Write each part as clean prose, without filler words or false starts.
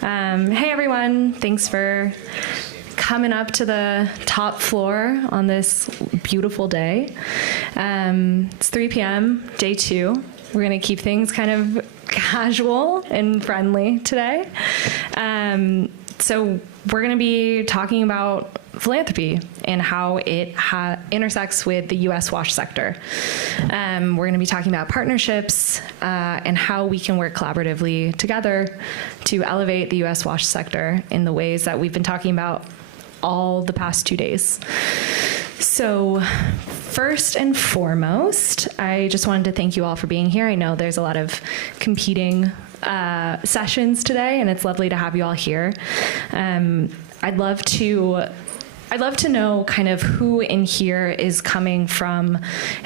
Hey everyone, thanks for coming up to the top floor on this beautiful day. It's 3 p.m., day 2. We're going to keep things kind of casual and friendly today. So we're going to be talking about philanthropy and how it intersects with the U.S. wash sector. We're going to be talking about partnerships and how we can work collaboratively together to elevate the U.S. wash sector in the ways that we've been talking about all the past 2 days. So first and foremost, I just wanted to thank you all for being here. I know there's a lot of competing sessions today, and it's lovely to have you all here. I'd love to know kind of who in here is coming from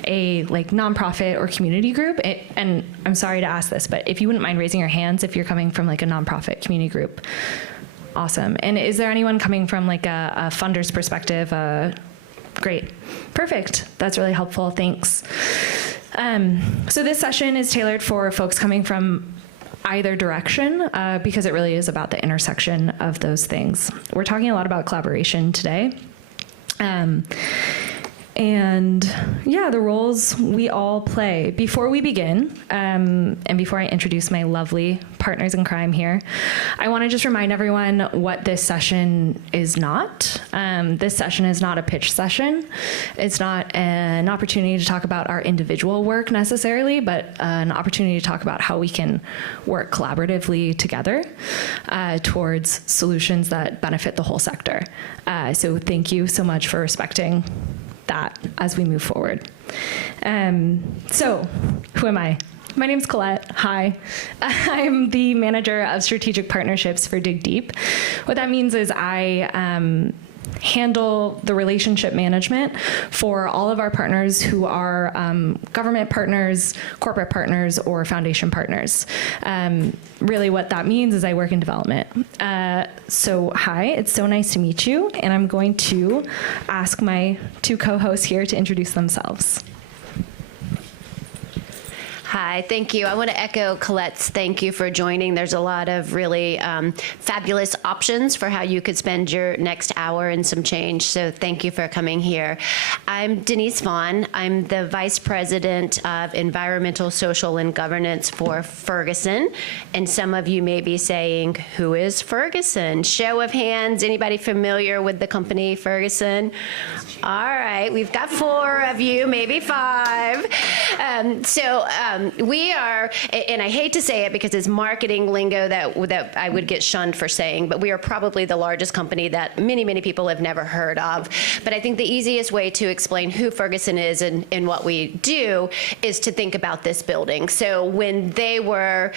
a nonprofit or community group. And I'm sorry to ask this, but if you wouldn't mind raising your hands if you're coming from a nonprofit community group. Awesome. And is there anyone coming from a funder's perspective? Great. Perfect. That's really helpful. Thanks. So this session is tailored for folks coming from either direction because it really is about the intersection of those things. We're talking a lot about collaboration today. And yeah, the roles we all play. Before we begin, and before I introduce my lovely partners in crime here, I want to just remind everyone what this session is not. This session is not a pitch session. It's not an opportunity to talk about our individual work necessarily, but an opportunity to talk about how we can work collaboratively together towards solutions that benefit the whole sector. So thank you so much for respecting that as we move forward. So, who am I? My name's Colette. Hi. I'm the manager of strategic partnerships for DigDeep. What that means is I handle the relationship management for all of our partners who are government partners, corporate partners, or foundation partners. Really what that means is I work in development. So hi, it's so nice to meet you, and I'm going to ask my 2 co-hosts here to introduce themselves. Hi, thank you. I want to echo Colette's thank you for joining. There's a lot of really fabulous options for how you could spend your next hour and some change, so thank you for coming here. I'm Denise Vaughn. I'm the Vice President of Environmental, Social, and Governance for Ferguson, and some of you may be saying, who is Ferguson? Show of hands, anybody familiar with the company Ferguson? All right, we've got 4 of you, maybe 5. We are, and I hate to say it because it's marketing lingo that I would get shunned for saying, but we are probably the largest company that many, many people have never heard of. But I think the easiest way to explain who Ferguson is and what we do is to think about this building. So when they were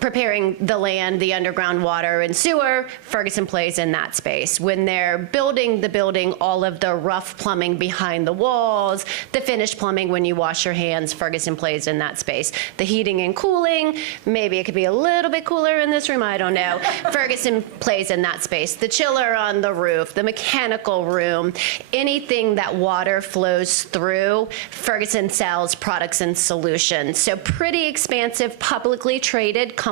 preparing the land, the underground water and sewer, Ferguson plays in that space. When they're building the building, all of the rough plumbing behind the walls, the finished plumbing when you wash your hands, Ferguson plays in that space. The heating and cooling, maybe it could be a little bit cooler in this room, I don't know. Ferguson plays in that space. The chiller on the roof, the mechanical room, anything that water flows through, Ferguson sells products and solutions. So pretty expansive, publicly traded company.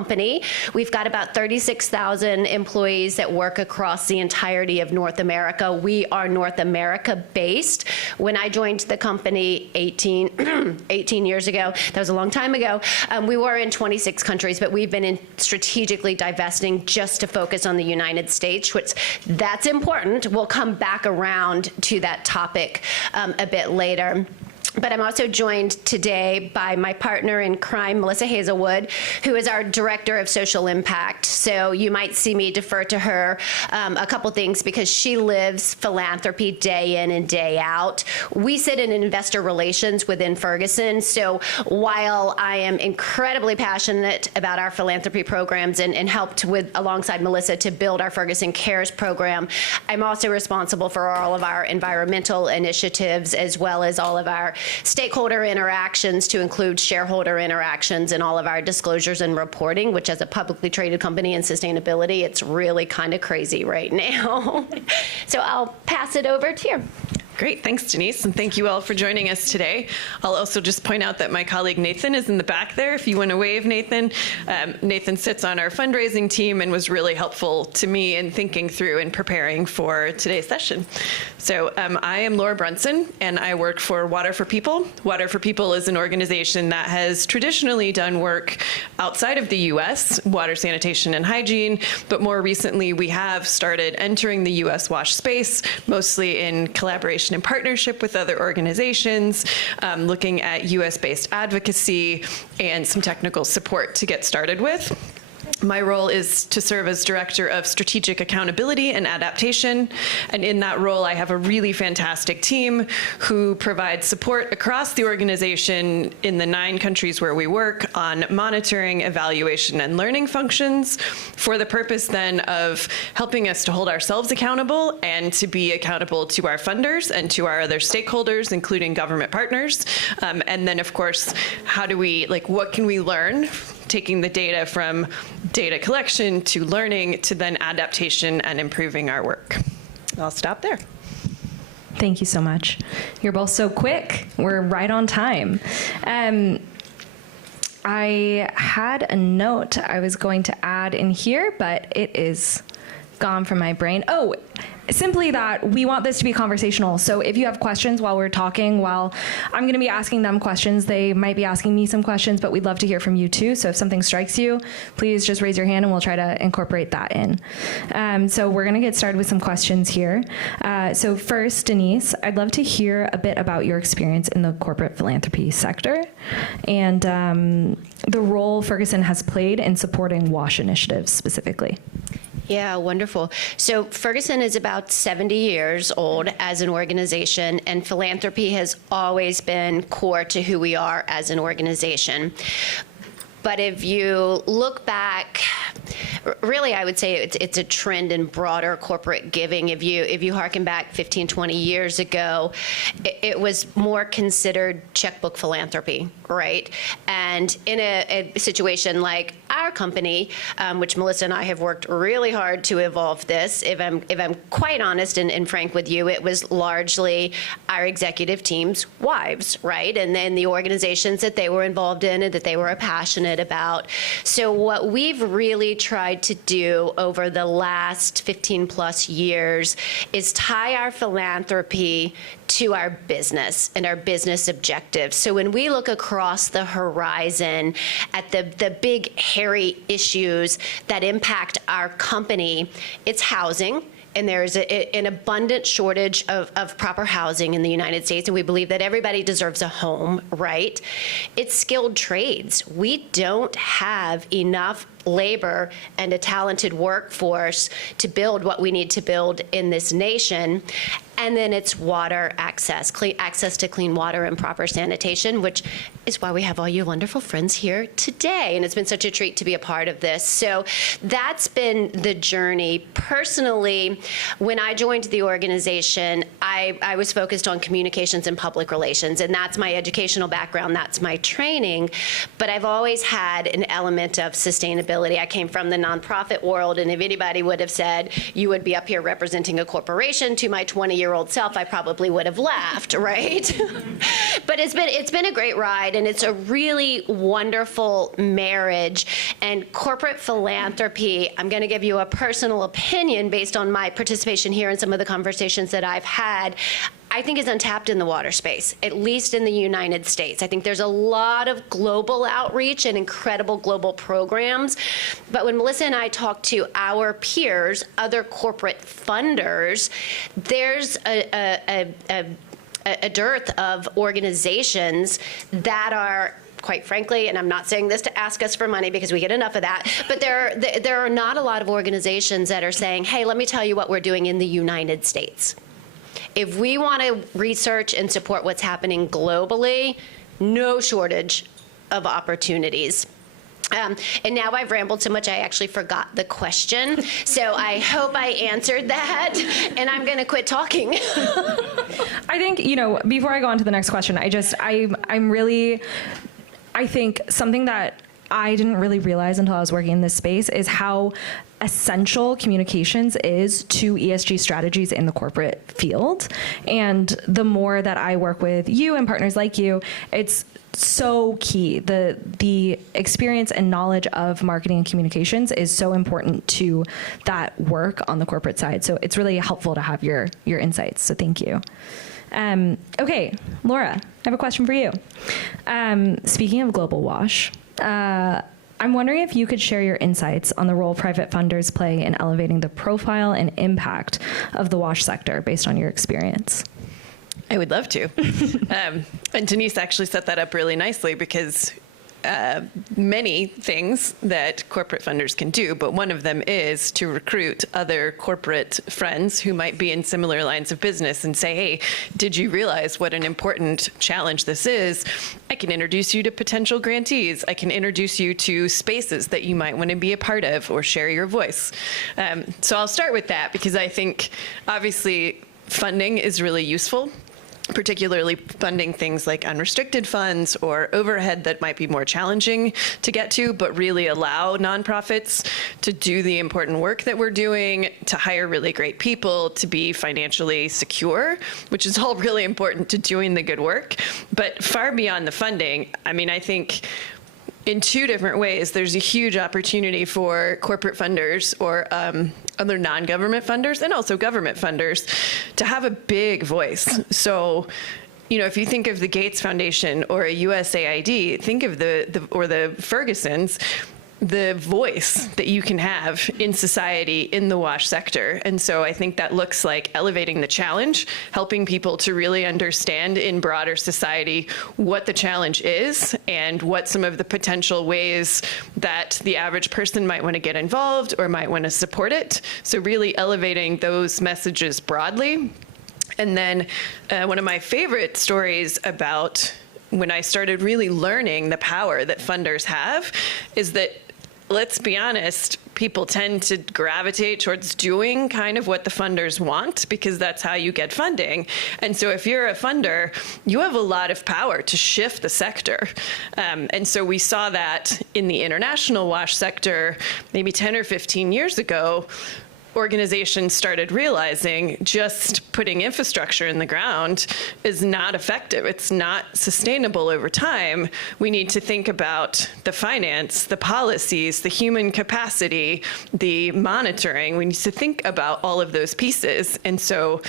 We've got about 36,000 employees that work across the entirety of North America. We are North America based. When I joined the company 18 years ago, that was a long time ago, we were in 26 countries, but we've been strategically divesting just to focus on the United States, which that's important. We'll come back around to that topic a bit later. But I'm also joined today by my partner in crime, Melissa Hazelwood, who is our Director of Social Impact. So you might see me defer to her a couple things because she lives philanthropy day in and day out. We sit in investor relations within Ferguson. So while I am incredibly passionate about our philanthropy programs and helped with, alongside Melissa, to build our Ferguson Cares program, I'm also responsible for all of our environmental initiatives as well as all of our stakeholder interactions, to include shareholder interactions and all of our disclosures and reporting, which as a publicly traded company in sustainability, it's really kind of crazy right now. So I'll pass it over to you. Great, thanks Denise, and thank you all for joining us today. I'll also just point out that my colleague Nathan is in the back there, if you want to wave Nathan. Nathan sits on our fundraising team and was really helpful to me in thinking through and preparing for today's session. So I am Laura Brunson, and I work for Water for People. Water for People is an organization that has traditionally done work outside of the US, water sanitation and hygiene, but more recently we have started entering the US wash space, mostly in collaboration and partnership with other organizations, looking at US-based advocacy and some technical support to get started with. My role is to serve as Director of Strategic Accountability and Adaptation, and in that role I have a really fantastic team who provides support across the organization in the 9 countries where we work on monitoring, evaluation, and learning functions for the purpose then of helping us to hold ourselves accountable and to be accountable to our funders and to our other stakeholders, including government partners. And then of course, how do we, what can we learn? Taking the data from data collection to learning to then adaptation and improving our work. I'll stop there. Thank you so much. You're both so quick. We're right on time. I had a note I was going to add in here, but it is gone from my brain. Oh, simply that we want this to be conversational. So if you have questions while we're talking, while I'm going to be asking them questions, they might be asking me some questions, but we'd love to hear from you too. So if something strikes you, please just raise your hand and we'll try to incorporate that in. So we're going to get started with some questions here. So first, Denise, I'd love to hear a bit about your experience in the corporate philanthropy sector and the role Ferguson has played in supporting WASH initiatives specifically. Yeah, wonderful. So Ferguson is about 70 years old as an organization, and philanthropy has always been core to who we are as an organization. But if you look back, really, I would say it's a trend in broader corporate giving. If you harken back 15, 20 years ago, it was more considered checkbook philanthropy, right? And in a situation like our company, which Melissa and I have worked really hard to evolve this, if I'm quite honest and frank with you, it was largely our executive team's wives, right? And then the organizations that they were involved in and that they were passionate about. So what we've really tried to do over the last 15 plus years is tie our philanthropy to our business and our business objectives. So when we look across the horizon at the big, hairy issues that impact our company, it's housing. And there's an abundant shortage of proper housing in the United States, and we believe that everybody deserves a home, right? It's skilled trades. We don't have enough labor and a talented workforce to build what we need to build in this nation. And then it's water access, access to clean water and proper sanitation, which is why we have all you wonderful friends here today. And it's been such a treat to be a part of this. So that's been the journey. Personally, when I joined the organization, I was focused on communications and public relations. And that's my educational background. That's my training. But I've always had an element of sustainability. I came from the nonprofit world. And if anybody would have said, you would be up here representing a corporation to my 20-year-old self, I probably would have laughed, right? But it's been a great ride, and it's a really wonderful marriage. And corporate philanthropy, I'm going to give you a personal opinion based on my participation here and some of the conversations that I've had. I think is untapped in the water space, at least in the United States. I think there's a lot of global outreach and incredible global programs. But when Melissa and I talk to our peers, other corporate funders, there's a dearth of organizations that are, quite frankly, and I'm not saying this to ask us for money because we get enough of that, but there are not a lot of organizations that are saying, hey, let me tell you what we're doing in the United States. If we want to research and support what's happening globally, no shortage of opportunities. And now I've rambled so much I actually forgot the question. So I hope I answered that, and I'm going to quit talking. I think, before I go on to the next question, I think something that I didn't really realize until I was working in this space is how essential communications is to ESG strategies in the corporate field. And the more that I work with you and partners like you, it's so key. The experience and knowledge of marketing and communications is so important to that work on the corporate side. So it's really helpful to have your insights. So thank you. Okay, Laura, I have a question for you. Speaking of global wash, I'm wondering if you could share your insights on the role private funders play in elevating the profile and impact of the wash sector based on your experience. I would love to. And Denise actually set that up really nicely because many things that corporate funders can do, but one of them is to recruit other corporate friends who might be in similar lines of business and say, hey, did you realize what an important challenge this is? I can introduce you to potential grantees. I can introduce you to spaces that you might want to be a part of or share your voice. So I'll start with that because I think obviously funding is really useful, particularly funding things like unrestricted funds or overhead that might be more challenging to get to, but really allow nonprofits to do the important work that we're doing, to hire really great people, to be financially secure, which is all really important to doing the good work. But far beyond the funding, I mean, I think in two different ways, there's a huge opportunity for corporate funders or other non-government funders and also government funders to have a big voice. So, you know, if you think of the Gates Foundation or a USAID, think of the Fergusons, the voice that you can have in society in the wash sector. And so I think that looks like elevating the challenge, helping people to really understand in broader society what the challenge is and what some of the potential ways that the average person might want to get involved or might want to support it. So really elevating those messages broadly. And then one of my favorite stories about when I started really learning the power that funders have is that, let's be honest, people tend to gravitate towards doing kind of what the funders want because that's how you get funding. And so if you're a funder, you have a lot of power to shift the sector. And so we saw that in the international wash sector maybe 10 or 15 years ago. Organizations started realizing just putting infrastructure in the ground is not effective. It's not sustainable over time. We need to think about the finance, the policies, the human capacity, the monitoring. We need to think about all of those pieces. And so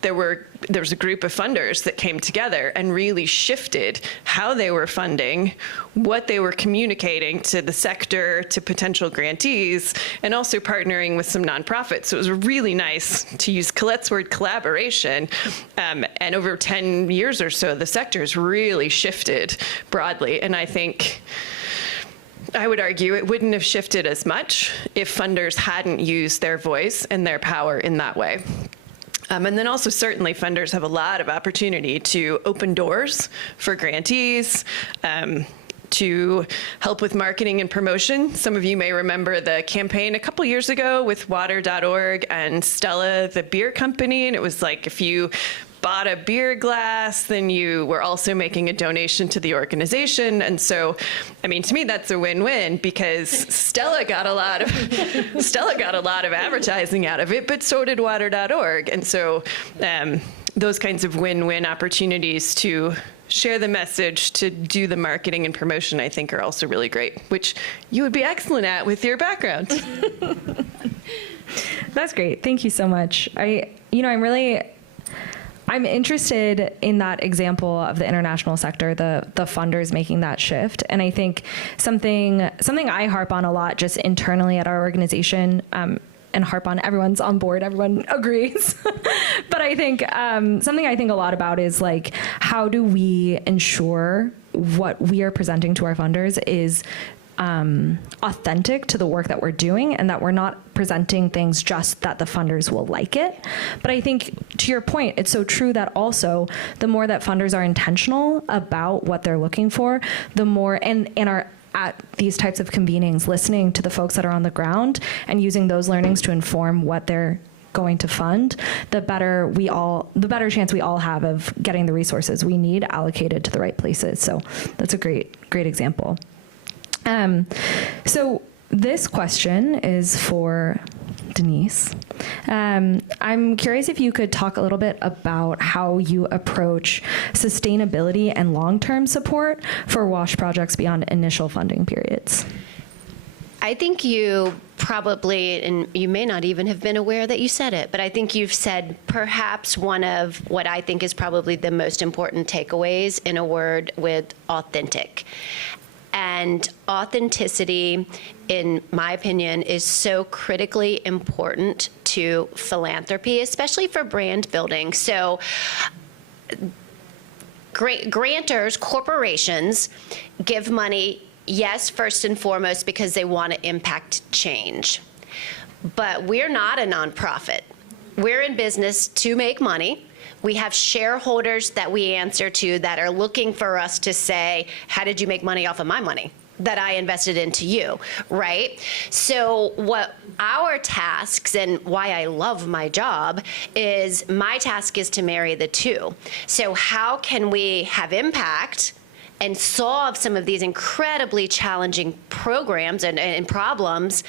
there was a group of funders that came together and really shifted how they were funding, what they were communicating to the sector, to potential grantees, and also partnering with some nonprofits. So it was really nice, to use Colette's word, collaboration. And over 10 years or so, the sector's really shifted broadly. And I think I would argue it wouldn't have shifted as much if funders hadn't used their voice and their power in that way. And then also certainly funders have a lot of opportunity to open doors for grantees, to help with marketing and promotion. Some of you may remember the campaign a couple years ago with water.org and Stella, the beer company. And it was like if you bought a beer glass, then you were also making a donation to the organization. And so, I mean, to me, that's a win-win because Stella got a lot of advertising out of it, but so did water.org. And so those kinds of win-win opportunities to share the message, to do the marketing and promotion, I think are also really great, which you would be excellent at with your background. That's great. Thank you so much. I'm interested in that example of the international sector, the funders making that shift. And I think something I harp on a lot just internally at our organization, and harp on, everyone's on board, everyone agrees. But I think something I think a lot about is like, how do we ensure what we are presenting to our funders is authentic to the work that we're doing and that we're not presenting things just that the funders will like it. But I think to your point, it's so true that also the more that funders are intentional about what they're looking for, the more and are at these types of convenings, listening to the folks that are on the ground and using those learnings to inform what they're going to fund, the better chance we all have of getting the resources we need allocated to the right places. So that's a great example. So this question is for Denise. I'm curious if you could talk a little bit about how you approach sustainability and long-term support for WASH projects beyond initial funding periods. I think you probably, and you may not even have been aware that you said it, but I think you've said perhaps one of what I think is probably the most important takeaways in a word with authentic. And authenticity, in my opinion, is so critically important to philanthropy, especially for brand building. So grantors, corporations, give money, yes, first and foremost, because they want to impact change. But we're not a nonprofit. We're in business to make money. We have shareholders that we answer to that are looking for us to say, how did you make money off of my money that I invested into you, right? So what our tasks, and why I love my job, is my task is to marry the two. So how can we have impact and solve some of these incredibly challenging programs and problems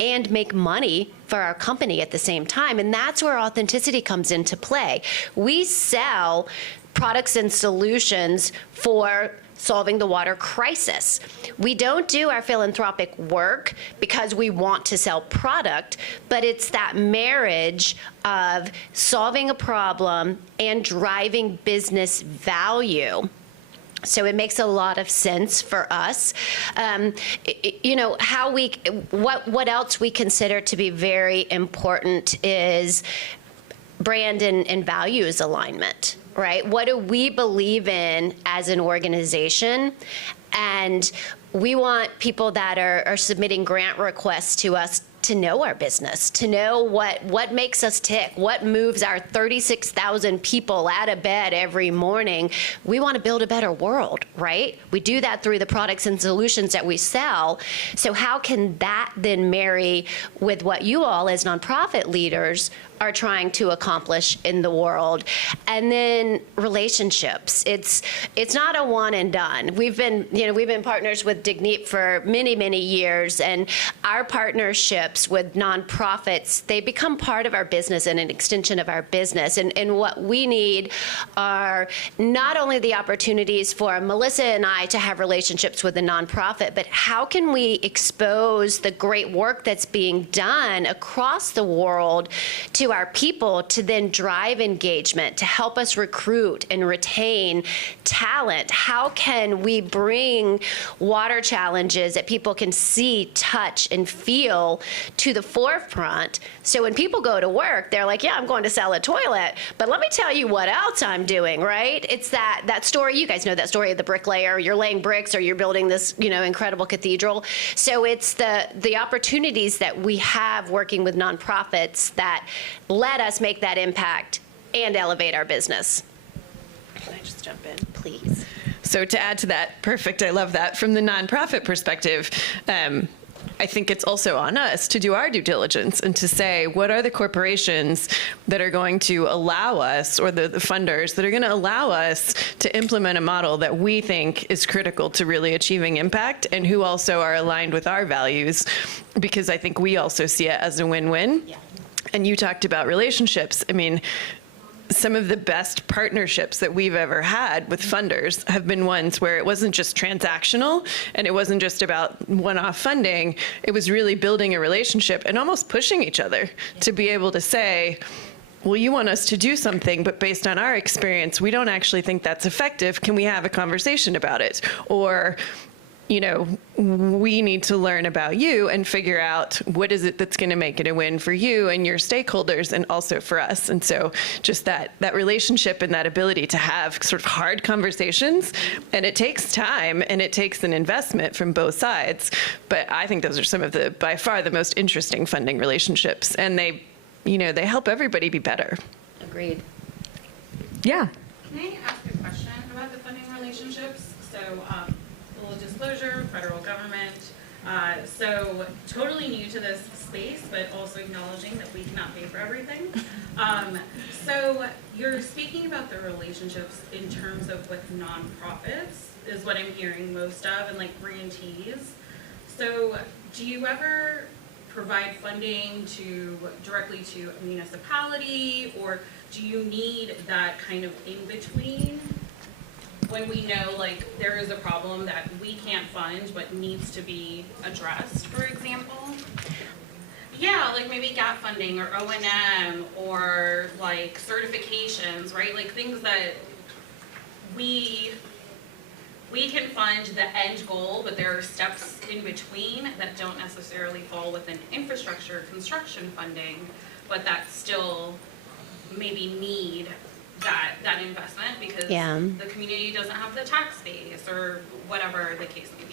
and make money for our company at the same time? And that's where authenticity comes into play. We sell products and solutions for solving the water crisis. We don't do our philanthropic work because we want to sell product, but it's that marriage of solving a problem and driving business value. So it makes a lot of sense for us. You know, what else we consider to be very important is brand and values alignment, right? What do we believe in as an organization? And we want people that are submitting grant requests to us to know our business, to know what makes us tick, what moves our 36,000 people out of bed every morning. We want to build a better world, right? We do that through the products and solutions that we sell. So how can that then marry with what you all as nonprofit leaders are trying to accomplish in the world? And then relationships. It's not a one and done. We've been partners with DigDeep for many, many years, and our partnerships with nonprofits, they become part of our business and an extension of our business. And what we need are not only the opportunities for Melissa and I to have relationships with a nonprofit, but how can we expose the great work that's being done across the world to our people to then drive engagement, to help us recruit and retain talent? How can we bring water challenges that people can see, touch, and feel to the forefront? So when people go to work, they're like, yeah, I'm going to sell a toilet, but let me tell you what else I'm doing, right? It's that story, you guys know that story of the bricklayer. You're laying bricks or you're building this, incredible cathedral. So it's the opportunities that we have working with nonprofits that let us make that impact and elevate our business. Can I just jump in, please? So to add to that, perfect, I love that. From the nonprofit perspective, I think it's also on us to do our due diligence and to say, what are the corporations that are going to allow us, or the funders that are going to allow us to implement a model that we think is critical to really achieving impact, and who also are aligned with our values, because I think we also see it as a win-win. Yeah. And you talked about relationships. I mean, some of the best partnerships that we've ever had with funders have been ones where it wasn't just transactional and it wasn't just about one-off funding. It was really building a relationship and almost pushing each other to be able to say, well, you want us to do something, but based on our experience, we don't actually think that's effective. Can we have a conversation about it? Or, we need to learn about you and figure out what is it that's going to make it a win for you and your stakeholders, and also for us. And so just that relationship and that ability to have sort of hard conversations, and it takes time and it takes an investment from both sides. But I think those are some of the, by far, the most interesting funding relationships. And they help everybody be better. Agreed. Yeah. Can I ask a question about the funding relationships? So, full disclosure, federal government. So totally new to this space, but also acknowledging that we cannot pay for everything. So you're speaking about the relationships in terms of with nonprofits is what I'm hearing most of, and like grantees. So do you ever provide funding directly to a municipality, or do you need that kind of in between when we know like there is a problem that we can't fund but needs to be addressed, for example? Yeah, like maybe gap funding or O&M or like certifications, right? Like things that we can fund the end goal, but there are steps in between that don't necessarily fall within infrastructure construction funding, but that still maybe need that investment because the community doesn't have the tax base or whatever the case may be.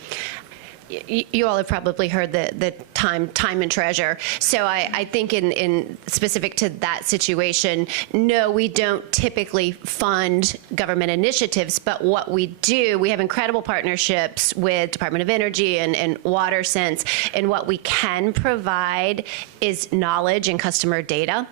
You all have probably heard the time and treasure. So I think in specific to that situation, no, we don't typically fund government initiatives, but what we do, we have incredible partnerships with Department of Energy and WaterSense, and what we can provide is knowledge and customer data.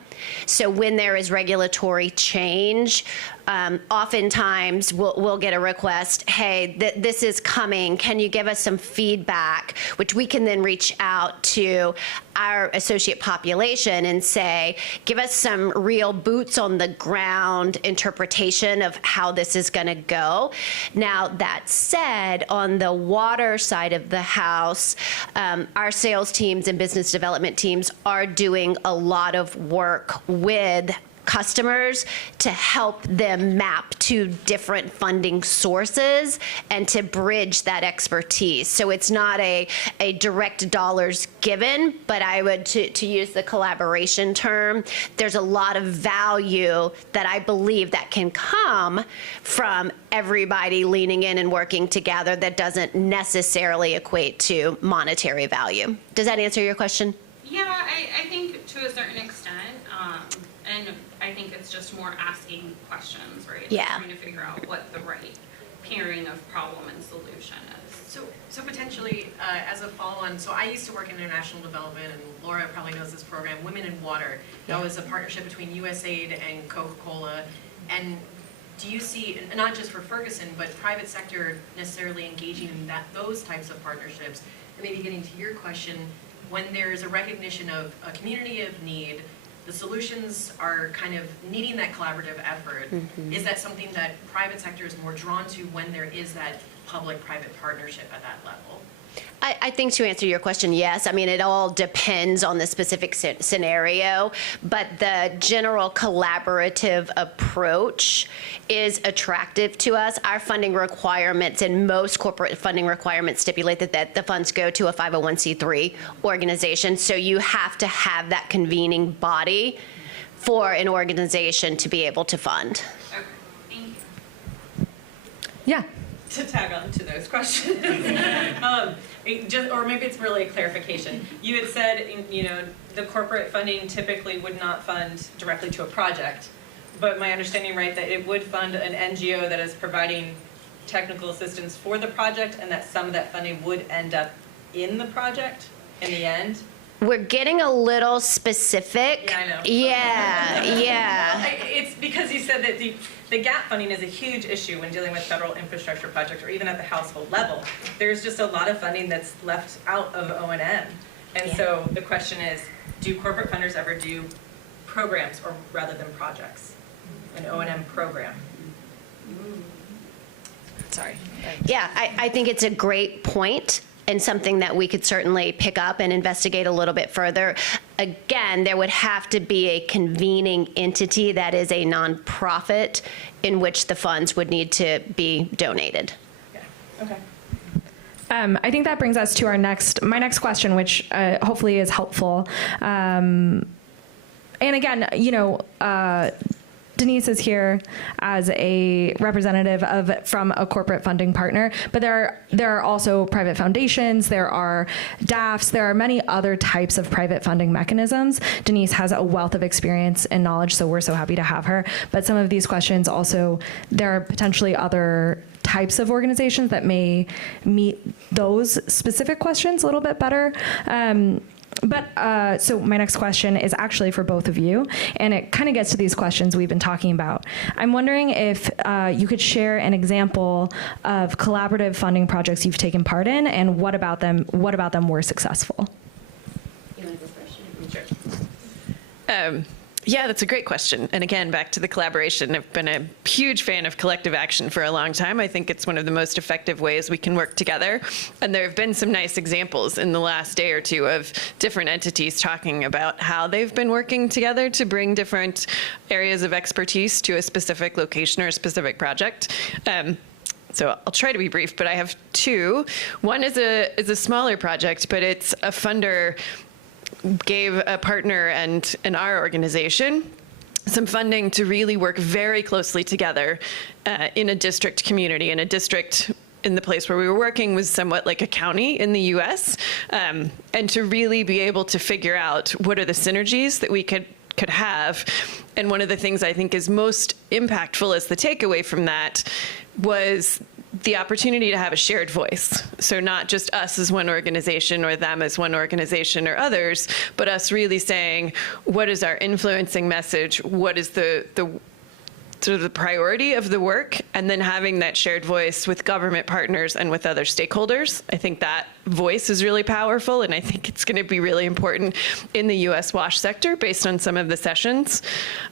So when there is regulatory change, oftentimes we'll get a request, hey, this is coming, can you give us some feedback, which we can then reach out to our associate population and say, give us some real boots on the ground interpretation of how this is going to go. Now, that said, on the water side of the house, our sales teams and business development teams are doing a lot of work with customers to help them map to different funding sources and to bridge that expertise. So it's not a direct dollars given, but I would, to use the collaboration term, there's a lot of value that I believe that can come from everybody leaning in and working together that doesn't necessarily equate to monetary value. Does that answer your question? Yeah, I think to a certain extent, and I think it's just more asking questions, right? Yeah. Trying to figure out what the right pairing of problem and solution is. So potentially, as a follow-on, so I used to work in international development, and Laura probably knows this program, Women in Water. That was a partnership between USAID and Coca-Cola. And do you see, not just for Ferguson, but private sector necessarily engaging in those types of partnerships? And maybe getting to your question, when there's a recognition of a community of need, the solutions are kind of needing that collaborative effort. Mm-hmm. Is that something that private sector is more drawn to when there is that public-private partnership at that level? I think to answer your question, yes. I mean, it all depends on the specific scenario, but the general collaborative approach is attractive to us. Our funding requirements and most corporate funding requirements stipulate that the funds go to a 501c3 organization, so you have to have that convening body for an organization to be able to fund. Okay, thank you. Yeah. To tag on to those questions, or maybe it's really a clarification. You had said, the corporate funding typically would not fund directly to a project, but my understanding, right, that it would fund an NGO that is providing technical assistance for the project, and that some of that funding would end up in the project in the end. We're getting a little specific. Yeah, I know. Yeah. Well, it's because you said that the gap funding is a huge issue when dealing with federal infrastructure projects, or even at the household level. There's just a lot of funding that's left out of O&M. And so the question is, do corporate funders ever do programs or rather than projects? An O&M program. Sorry. Yeah, I think it's a great point, and something that we could certainly pick up and investigate a little bit further. Again, there would have to be a convening entity that is a nonprofit in which the funds would need to be donated. Yeah. Okay. I think that brings us to my next question, which hopefully is helpful. And again, Denise is here as a representative from a corporate funding partner, but there are also private foundations, there are DAFs, there are many other types of private funding mechanisms. Denise has a wealth of experience and knowledge, so we're so happy to have her. But some of these questions also, there are potentially other types of organizations that may meet those specific questions a little bit better. So my next question is actually for both of you, and it kind of gets to these questions we've been talking about. I'm wondering if you could share an example of collaborative funding projects you've taken part in, and what about them were successful? You want to go first? Sure. Yeah, that's a great question. And again, back to the collaboration. I've been a huge fan of collective action for a long time. I think it's one of the most effective ways we can work together. And there have been some nice examples in the last day or two of different entities talking about how they've been working together to bring different areas of expertise to a specific location or a specific project. So I'll try to be brief, but I have two. One is a smaller project, but it's a funder gave a partner and our organization some funding to really work very closely together in a district community. And a district in the place where we were working was somewhat like a county in the US. And to really be able to figure out what are the synergies that we could have. And one of the things I think is most impactful as the takeaway from that was the opportunity to have a shared voice. So not just us as one organization or them as one organization or others, but us really saying, what is our influencing message? What is the sort of the priority of the work? And then having that shared voice with government partners and with other stakeholders. I think that voice is really powerful, and I think it's going to be really important in the U.S. WASH sector based on some of the sessions.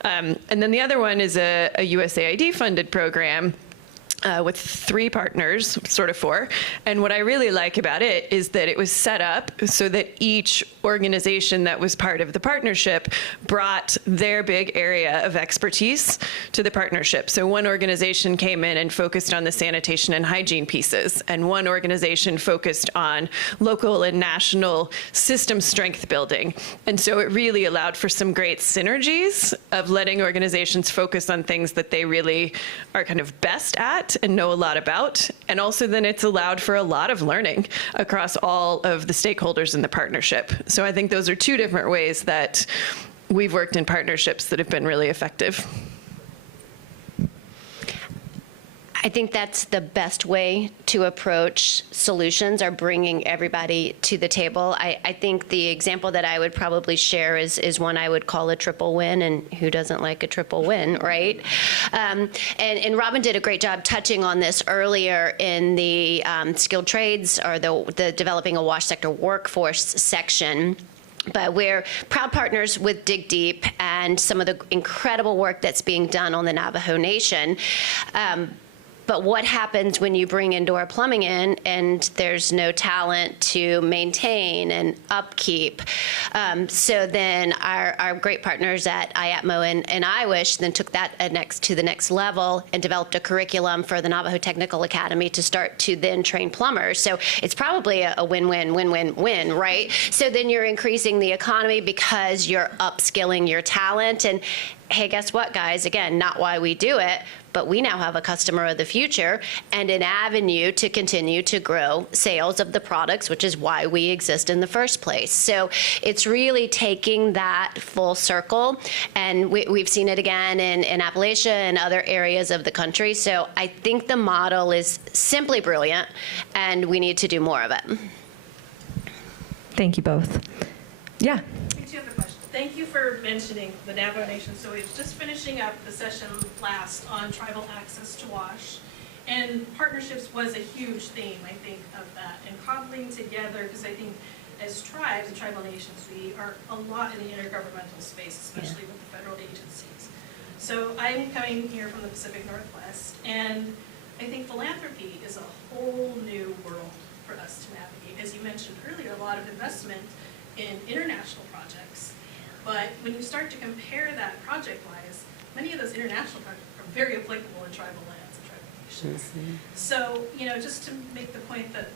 And then the other one is a USAID funded program with 3 partners, sort of 4. And what I really like about it is that it was set up so that each organization that was part of the partnership brought their big area of expertise to the partnership. So one organization came in and focused on the sanitation and hygiene pieces, and one organization focused on local and national system strength building. And so it really allowed for some great synergies of letting organizations focus on things that they really are kind of best at and know a lot about. And also then it's allowed for a lot of learning across all of the stakeholders in the partnership. So I think those are 2 different ways that we've worked in partnerships that have been really effective. I think that's the best way to approach solutions, are bringing everybody to the table. I think the example that I would probably share is one I would call a triple win, and who doesn't like a triple win, right? And Robin did a great job touching on this earlier in the skilled trades, or the developing a WASH sector workforce section. But we're proud partners with DigDeep and some of the incredible work that's being done on the Navajo Nation. But what happens when you bring indoor plumbing in and there's no talent to maintain and upkeep? So then our great partners at IATMO and IWISH then took that to the next level and developed a curriculum for the Navajo Technical Academy to start to then train plumbers. So it's probably a win-win, win-win-win, right? So then you're increasing the economy because you're upskilling your talent. And hey, guess what, guys? Again, not why we do it, but we now have a customer of the future and an avenue to continue to grow sales of the products, which is why we exist in the first place. So it's really taking that full circle, and we've seen it again in Appalachia and other areas of the country. So I think the model is simply brilliant, and we need to do more of it. Thank you both. Yeah. Thank you for mentioning the Navajo Nation. So we was just finishing up the session last on tribal access to WASH, and partnerships was a huge theme, I think, of that, and cobbling together, because I think as tribes and tribal nations, we are a lot in the intergovernmental space, especially with the federal agencies. So I'm coming here from the Pacific Northwest, and I think philanthropy is a whole new world for us to navigate. As you mentioned earlier, a lot of investment in international projects. But when you start to compare that project-wise, many of those international projects are very applicable in tribal lands and tribal nations. Mm-hmm. So, just to make the point that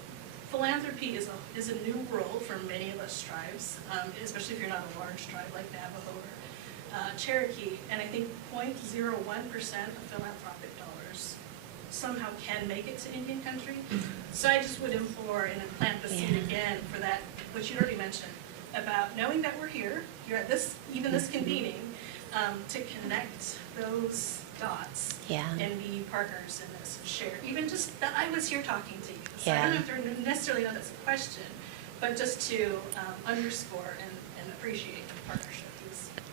philanthropy is a new world for many of us tribes, especially if you're not a large tribe like Navajo or Cherokee. And I think 0.01% of philanthropic dollars somehow can make it to Indian country. So I just would implore and plant the seed again for that, which you already mentioned, about knowing that we're here at this convening, to connect those dots and be partners in this, share. Even just that I was here talking to you. So I don't know if necessarily know that's a question, but just to underscore and appreciate the partnership.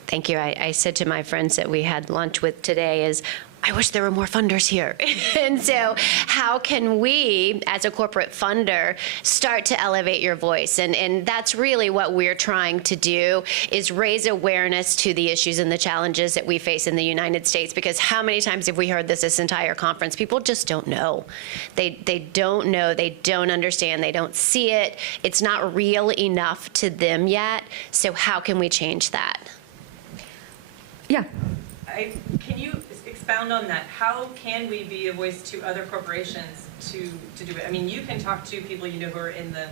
Thank you. I said to my friends that we had lunch with today is, I wish there were more funders here. And so how can we, as a corporate funder, start to elevate your voice? And that's really what we're trying to do, is raise awareness to the issues and the challenges that we face in the United States. Because how many times have we heard this entire conference? People just don't know. They don't know. They don't understand. They don't see it. It's not real enough to them yet. So how can we change that? Yeah. Can you expound on that? How can we be a voice to other corporations to do it? I mean, you can talk to people you know who are in the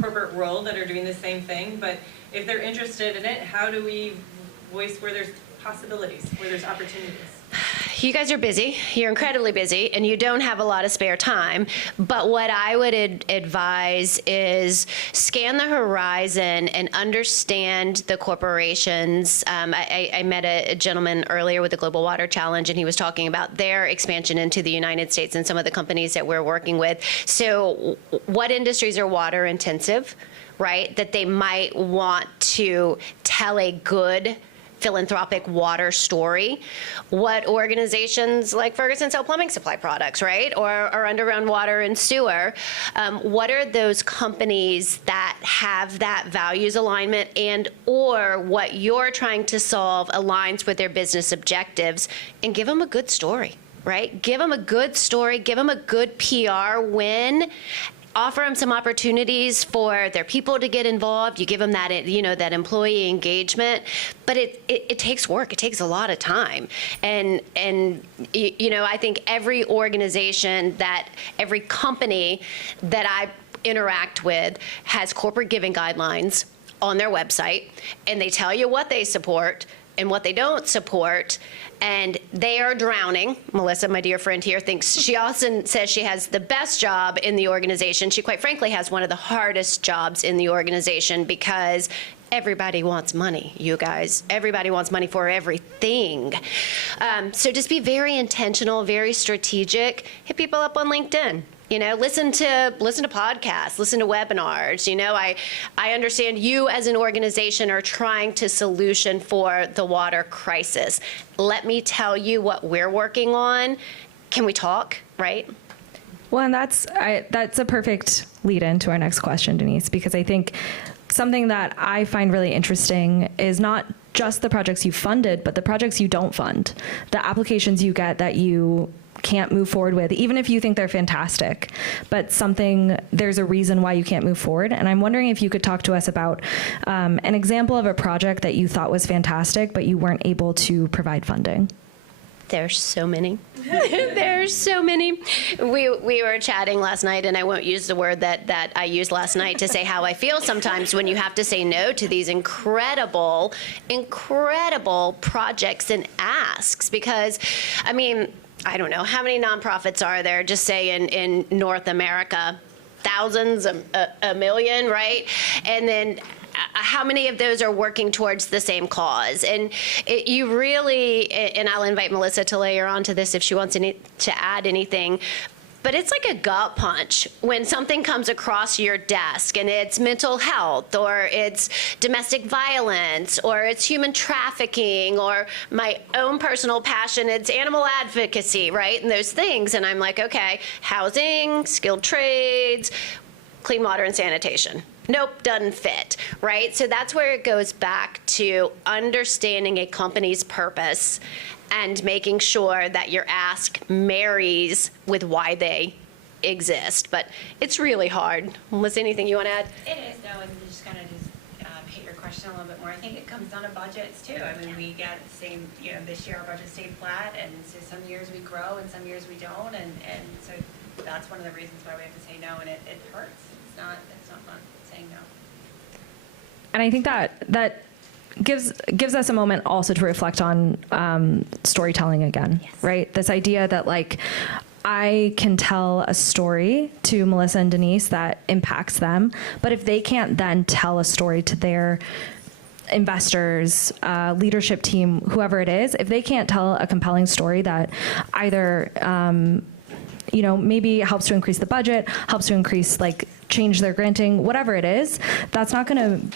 corporate world that are doing the same thing, but if they're interested in it, how do we voice where there's possibilities, where there's opportunities? You guys are busy. You're incredibly busy, and you don't have a lot of spare time. But what I would advise is scan the horizon and understand the corporations. I met a gentleman earlier with the Global Water Challenge, and he was talking about their expansion into the United States and some of the companies that we're working with. So what industries are water intensive, right, that they might want to tell a good philanthropic water story? What organizations like Ferguson sell plumbing supply products, right? Or underground water and sewer? What are those companies that have that values alignment, and or what you're trying to solve aligns with their business objectives? And give them a good story, right? Give them a good story, give them a good PR win. Offer them some opportunities for their people to get involved. You give them that, that employee engagement, but it takes work. It takes a lot of time. And I think every organization, every company that I interact with has corporate giving guidelines on their website, and they tell you what they support and what they don't support, and they are drowning. Melissa, my dear friend here, thinks she often says she has the best job in the organization. She quite frankly has one of the hardest jobs in the organization, because everybody wants money, you guys. Everybody wants money for everything. So just be very intentional, very strategic. Hit people up on LinkedIn. Listen to podcasts, listen to webinars. I understand you as an organization are trying to solution for the water crisis. Let me tell you what we're working on. Can we talk, right? Well, and that's a perfect lead into our next question, Denise, because I think something that I find really interesting is not just the projects you funded, but the projects you don't fund, the applications you get that you can't move forward with, even if you think they're fantastic, but there's a reason why you can't move forward. And I'm wondering if you could talk to us about an example of a project that you thought was fantastic, but you weren't able to provide funding. There's so many. There's so many. We were chatting last night, and I won't use the word that I used last night to say how I feel sometimes when you have to say no to these incredible, incredible projects and asks. Because, I don't know, how many nonprofits are there, just say in North America? Thousands, a million, right? And then how many of those are working towards the same cause? And you really, and I'll invite Melissa to layer onto this if she wants to add anything, but it's like a gut punch when something comes across your desk and it's mental health, or it's domestic violence, or it's human trafficking, or my own personal passion, it's animal advocacy, right? And those things. And I'm like, okay, housing, skilled trades, clean water and sanitation. Nope, doesn't fit, right? So that's where it goes back to understanding a company's purpose and making sure that your ask marries with why they exist. But it's really hard. Was anything you want to add? It is, no, and just kind of hit your question a little bit more. I think it comes down to budgets too. We get the same, this year our budget stayed flat, and so some years we grow and some years we don't, and so that's one of the reasons why we have to say no, and it hurts. It's not fun saying no. And I think that gives us a moment also to reflect on storytelling again, yes. Right? This idea that I can tell a story to Melissa and Denise that impacts them, but if they can't then tell a story to their investors, leadership team, whoever it is, if they can't tell a compelling story that either maybe helps to increase the budget, helps to increase, change their granting, whatever it is, that's not going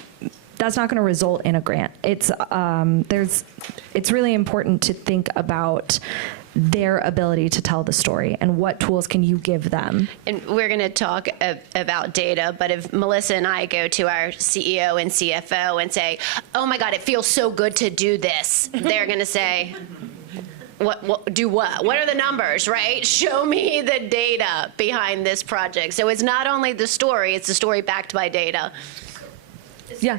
to result in a grant. It's really important to think about their ability to tell the story and what tools can you give them. And we're going to talk about data, but if Melissa and I go to our CEO and CFO and say, oh my God, it feels so good to do this, they're going to say, what? Do what? What are the numbers, right? Show me the data behind this project. So it's not only the story, it's the story backed by data. Yeah.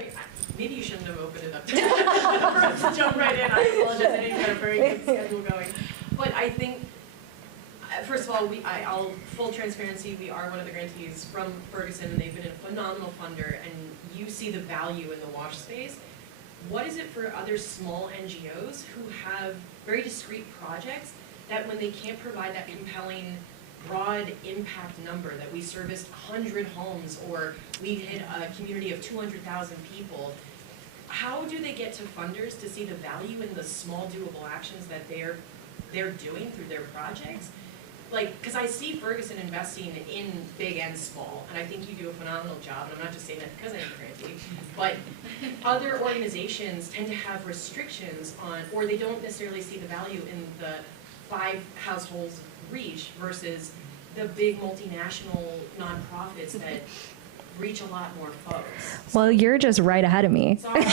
Maybe you shouldn't have opened it up to jump right in. I apologize. I didn't get a very good schedule going. But I think, first of all, I'll full transparency, we are one of the grantees from Ferguson, and they've been a phenomenal funder, and you see the value in the wash space. What is it for other small NGOs who have very discrete projects that when they can't provide that compelling broad impact number that we serviced 100 homes or we hit a community of 200,000 people, how do they get to funders to see the value in the small doable actions that they're doing through their projects? Because I see Ferguson investing in big and small, and I think you do a phenomenal job, and I'm not just saying that because I'm a grantee, but other organizations tend to have restrictions on, or they don't necessarily see the value in the 5 households reach versus the big multinational nonprofits that reach a lot more folks. Well, you're just right ahead of me. Sorry.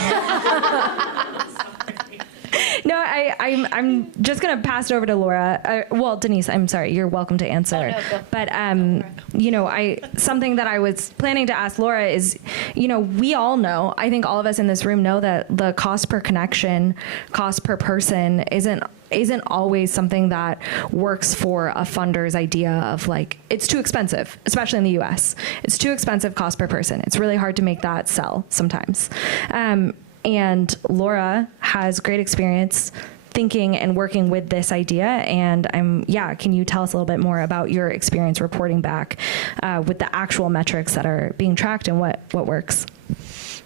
No, I'm just going to pass it over to Laura. Well, Denise, I'm sorry. You're welcome to answer. Oh, no, go. But, something that I was planning to ask Laura is, we all know, I think all of us in this room know that the cost per connection, cost per person isn't always something that works for a funder's idea of it's too expensive, especially in the US. It's too expensive cost per person. It's really hard to make that sell sometimes. And Laura has great experience thinking and working with this idea. And can you tell us a little bit more about your experience reporting back with the actual metrics that are being tracked and what works?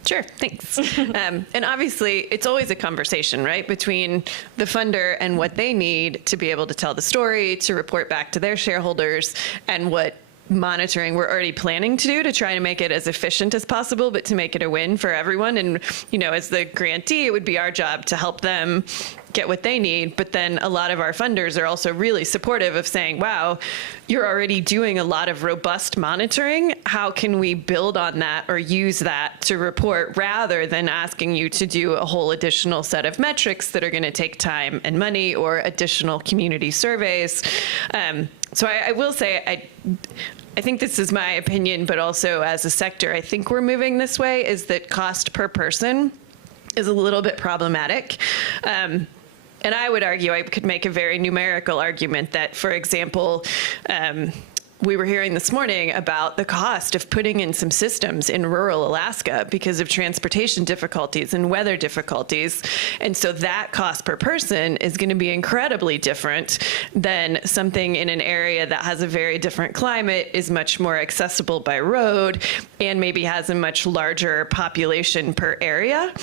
Sure, thanks. And obviously, it's always a conversation, right, between the funder and what they need to be able to tell the story, to report back to their shareholders, and what monitoring we're already planning to do to try to make it as efficient as possible, but to make it a win for everyone. And, as the grantee, it would be our job to help them get what they need. But then a lot of our funders are also really supportive of saying, wow, you're already doing a lot of robust monitoring. How can we build on that or use that to report rather than asking you to do a whole additional set of metrics that are going to take time and money or additional community surveys? So I will say, I think this is my opinion, but also as a sector, I think we're moving this way, is that cost per person is a little bit problematic. And I would argue, I could make a very numerical argument that, for example, we were hearing this morning about the cost of putting in some systems in rural Alaska because of transportation difficulties and weather difficulties. And so that cost per person is going to be incredibly different than something in an area that has a very different climate, is much more accessible by road, and maybe has a much larger population per area.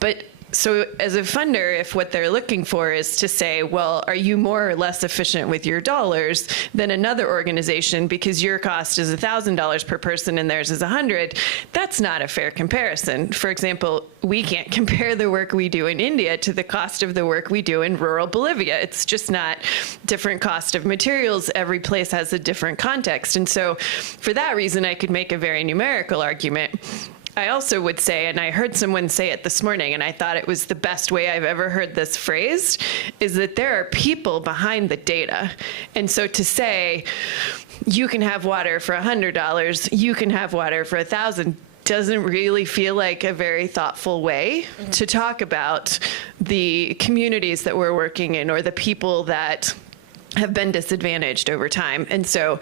But so as a funder, if what they're looking for is to say, well, are you more or less efficient with your dollars than another organization because your cost is $1,000 per person and theirs is $100, that's not a fair comparison. For example, we can't compare the work we do in India to the cost of the work we do in rural Bolivia. It's just not different cost of materials. Every place has a different context. And so for that reason, I could make a very numerical argument. I also would say, and I heard someone say it this morning, and I thought it was the best way I've ever heard this phrased, is that there are people behind the data. And so to say, you can have water for $100, you can have water for $1,000, doesn't really feel like a very thoughtful way to talk about the communities that we're working in or the people that have been disadvantaged over time. And so,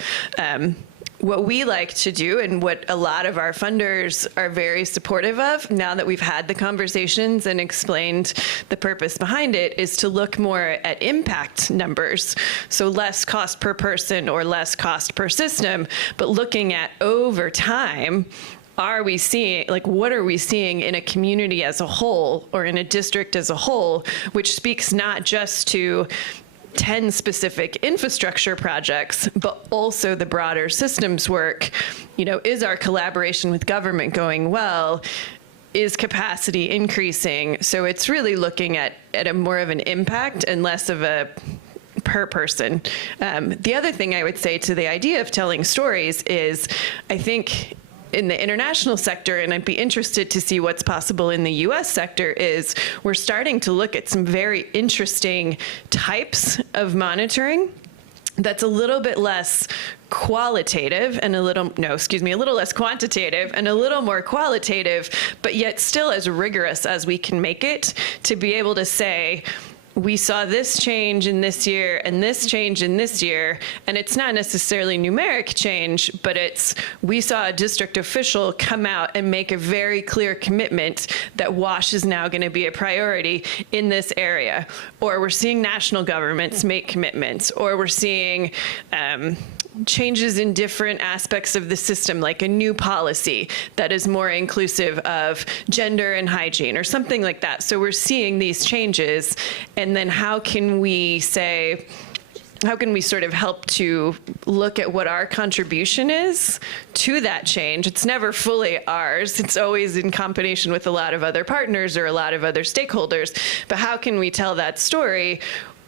what we like to do, and what a lot of our funders are very supportive of now that we've had the conversations and explained the purpose behind it, is to look more at impact numbers. So less cost per person or less cost per system, but looking at over time, are we seeing, what are we seeing in a community as a whole or in a district as a whole, which speaks not just to 10 specific infrastructure projects, but also the broader systems work. Is our collaboration with government going well? Is capacity increasing? So it's really looking at a more of an impact and less of a per person. The other thing I would say to the idea of telling stories is, I think in the international sector, and I'd be interested to see what's possible in the US sector, is we're starting to look at some very interesting types of monitoring that's a little bit less qualitative and a little less quantitative and a little more qualitative, but yet still as rigorous as we can make it, to be able to say, we saw this change in this year and this change in this year, and it's not necessarily numeric change, but we saw a district official come out and make a very clear commitment that WASH is now going to be a priority in this area. Or we're seeing national governments make commitments, or we're seeing changes in different aspects of the system, like a new policy that is more inclusive of gender and hygiene or something like that. So we're seeing these changes, and then how can we sort of help to look at what our contribution is to that change? It's never fully ours. It's always in combination with a lot of other partners or a lot of other stakeholders. But how can we tell that story,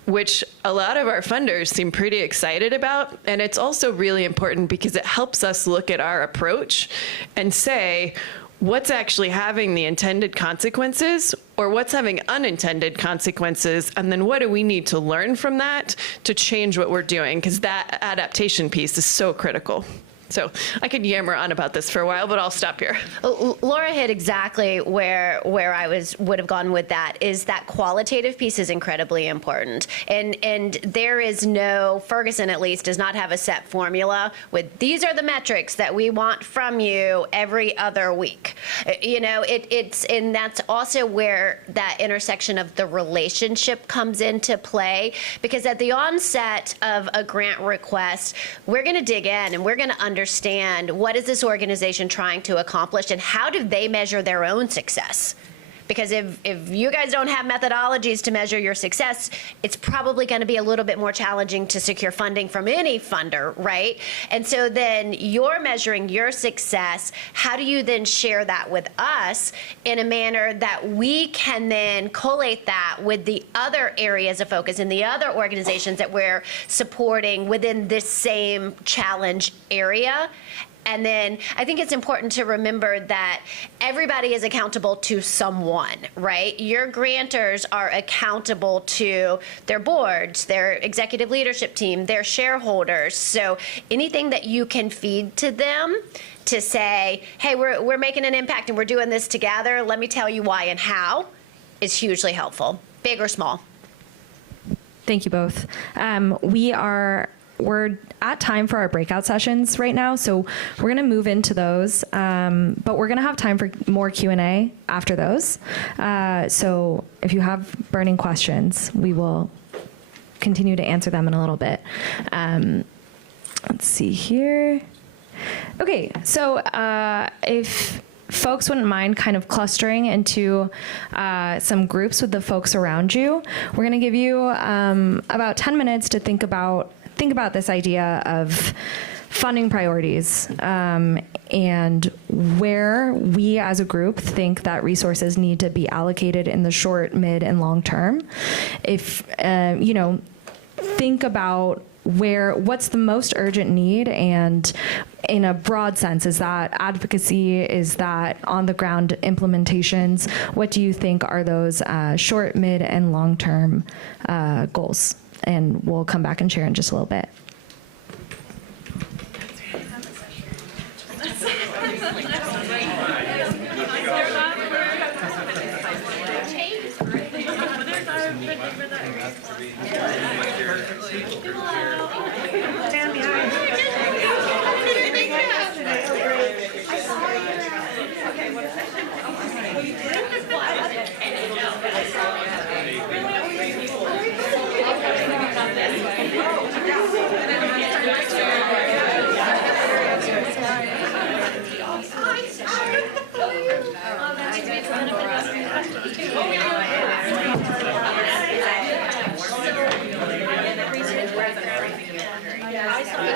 which a lot of our funders seem pretty excited about? And it's also really important because it helps us look at our approach and say, what's actually having the intended consequences, or what's having unintended consequences, and then what do we need to learn from that to change what we're doing? Because that adaptation piece is so critical. So I could yammer on about this for a while, but I'll stop here. Laura hit exactly where I would have gone with that, is that qualitative piece is incredibly important. And there is no, Ferguson at least does not have a set formula with, these are the metrics that we want from you every other week. And that's also where that intersection of the relationship comes into play, because at the onset of a grant request, we're going to dig in and we're going to understand what is this organization trying to accomplish and how do they measure their own success. Because if you guys don't have methodologies to measure your success, it's probably going to be a little bit more challenging to secure funding from any funder, right? And so then you're measuring your success. How do you then share that with us in a manner that we can then collate that with the other areas of focus and the other organizations that we're supporting within this same challenge area? And then I think it's important to remember that everybody is accountable to someone, right? Your grantors are accountable to their boards, their executive leadership team, their shareholders. So anything that you can feed to them to say, hey, we're making an impact and we're doing this together, let me tell you why and how, is hugely helpful, big or small. Thank you both. We're at time for our breakout sessions right now, so we're going to move into those, but we're going to have time for more Q&A after those. So if you have burning questions, we will continue to answer them in a little bit. Let's see here. Okay, so if folks wouldn't mind kind of clustering into some groups with the folks around you, we're going to give you about 10 minutes to think about this idea of funding priorities and where we as a group think that resources need to be allocated in the short, mid, and long term. If, think about what's the most urgent need, and in a broad sense, is that advocacy, is that on the ground implementations? What do you think are those short, mid, and long term goals? And we'll come back and share in just a little bit.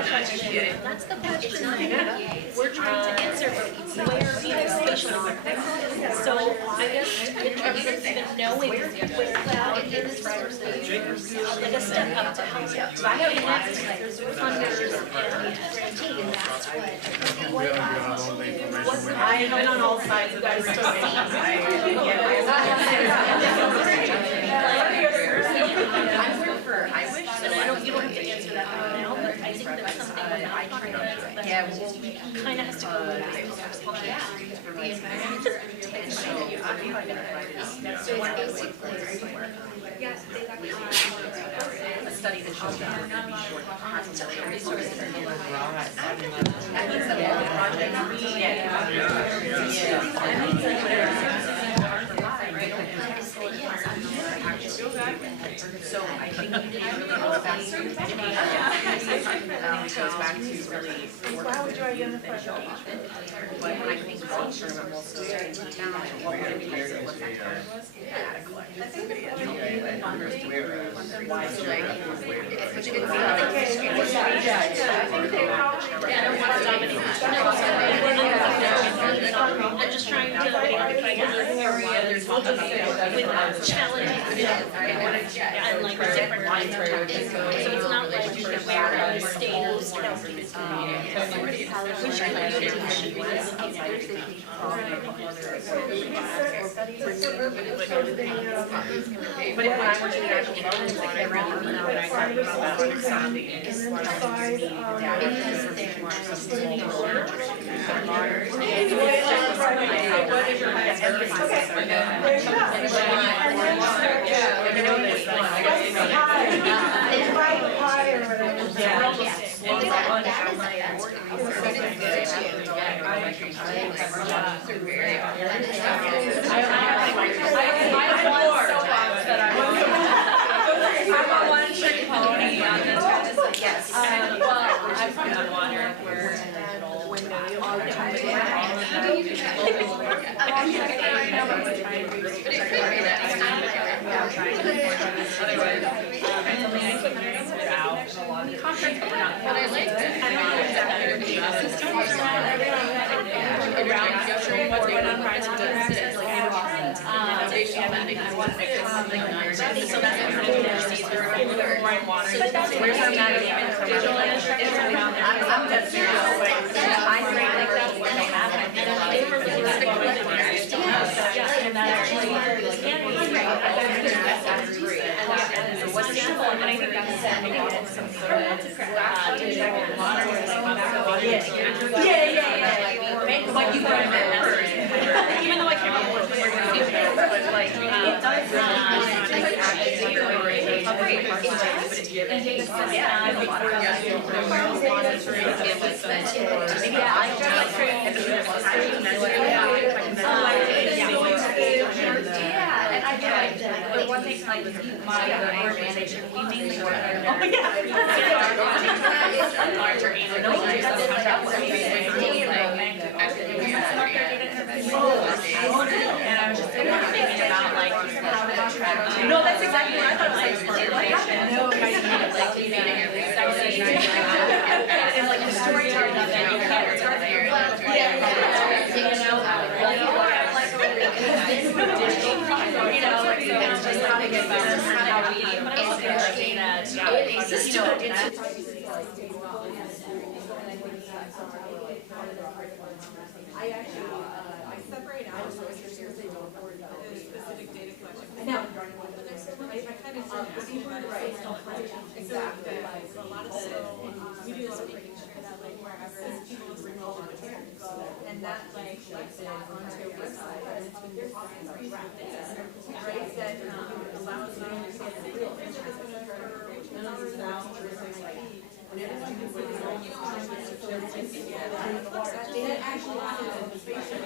That's the question we're trying to answer, but where station so I guess in terms of even knowing where cloud is versus like a step up to help connect funders and team. That's what I've been on all sides of that I wish, and I don't, you don't have to answer that right now, but I think that's something we're not talking about. Kind of has to go with this conversation. A study that shows that we're going to be short of resources. So I think you did really go back to education. Goes back to really working but when I think long term, I'm also thinking down what would it be to look at adequate. I'm just trying to identify the area with challenges and like different kinds of tactics. So it's not like where the state or county is going to be. Which communities should we be looking at? But if I were to do actual development, like I ran when I talked about understanding is I'm a one-trick pony on the test. Yes. Well, I'm from Water, where Like you got it first. Even though I can't remember what the word is, but like it does. And I feel like but one thing like my organization, we mainly work on larger and I was just thinking about like how to attract. No, that's exactly what I thought it was like. And like the storytelling of it, you can't start there. You know, like so it's just how to get better, how we looking at I actually, I separate out because they don't worry about the specific data collection. I know. I kind of procedure exactly. So a lot of we do this making sure that like wherever people is remote and that like collected onto a website and it's been talking about right? That allows you to get the real picture that's going to occur, which numbers out, and everyone can see the whole that data actually happens in the spatial.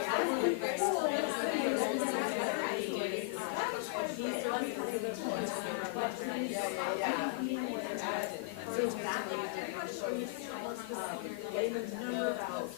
So exactly, getting the number of out,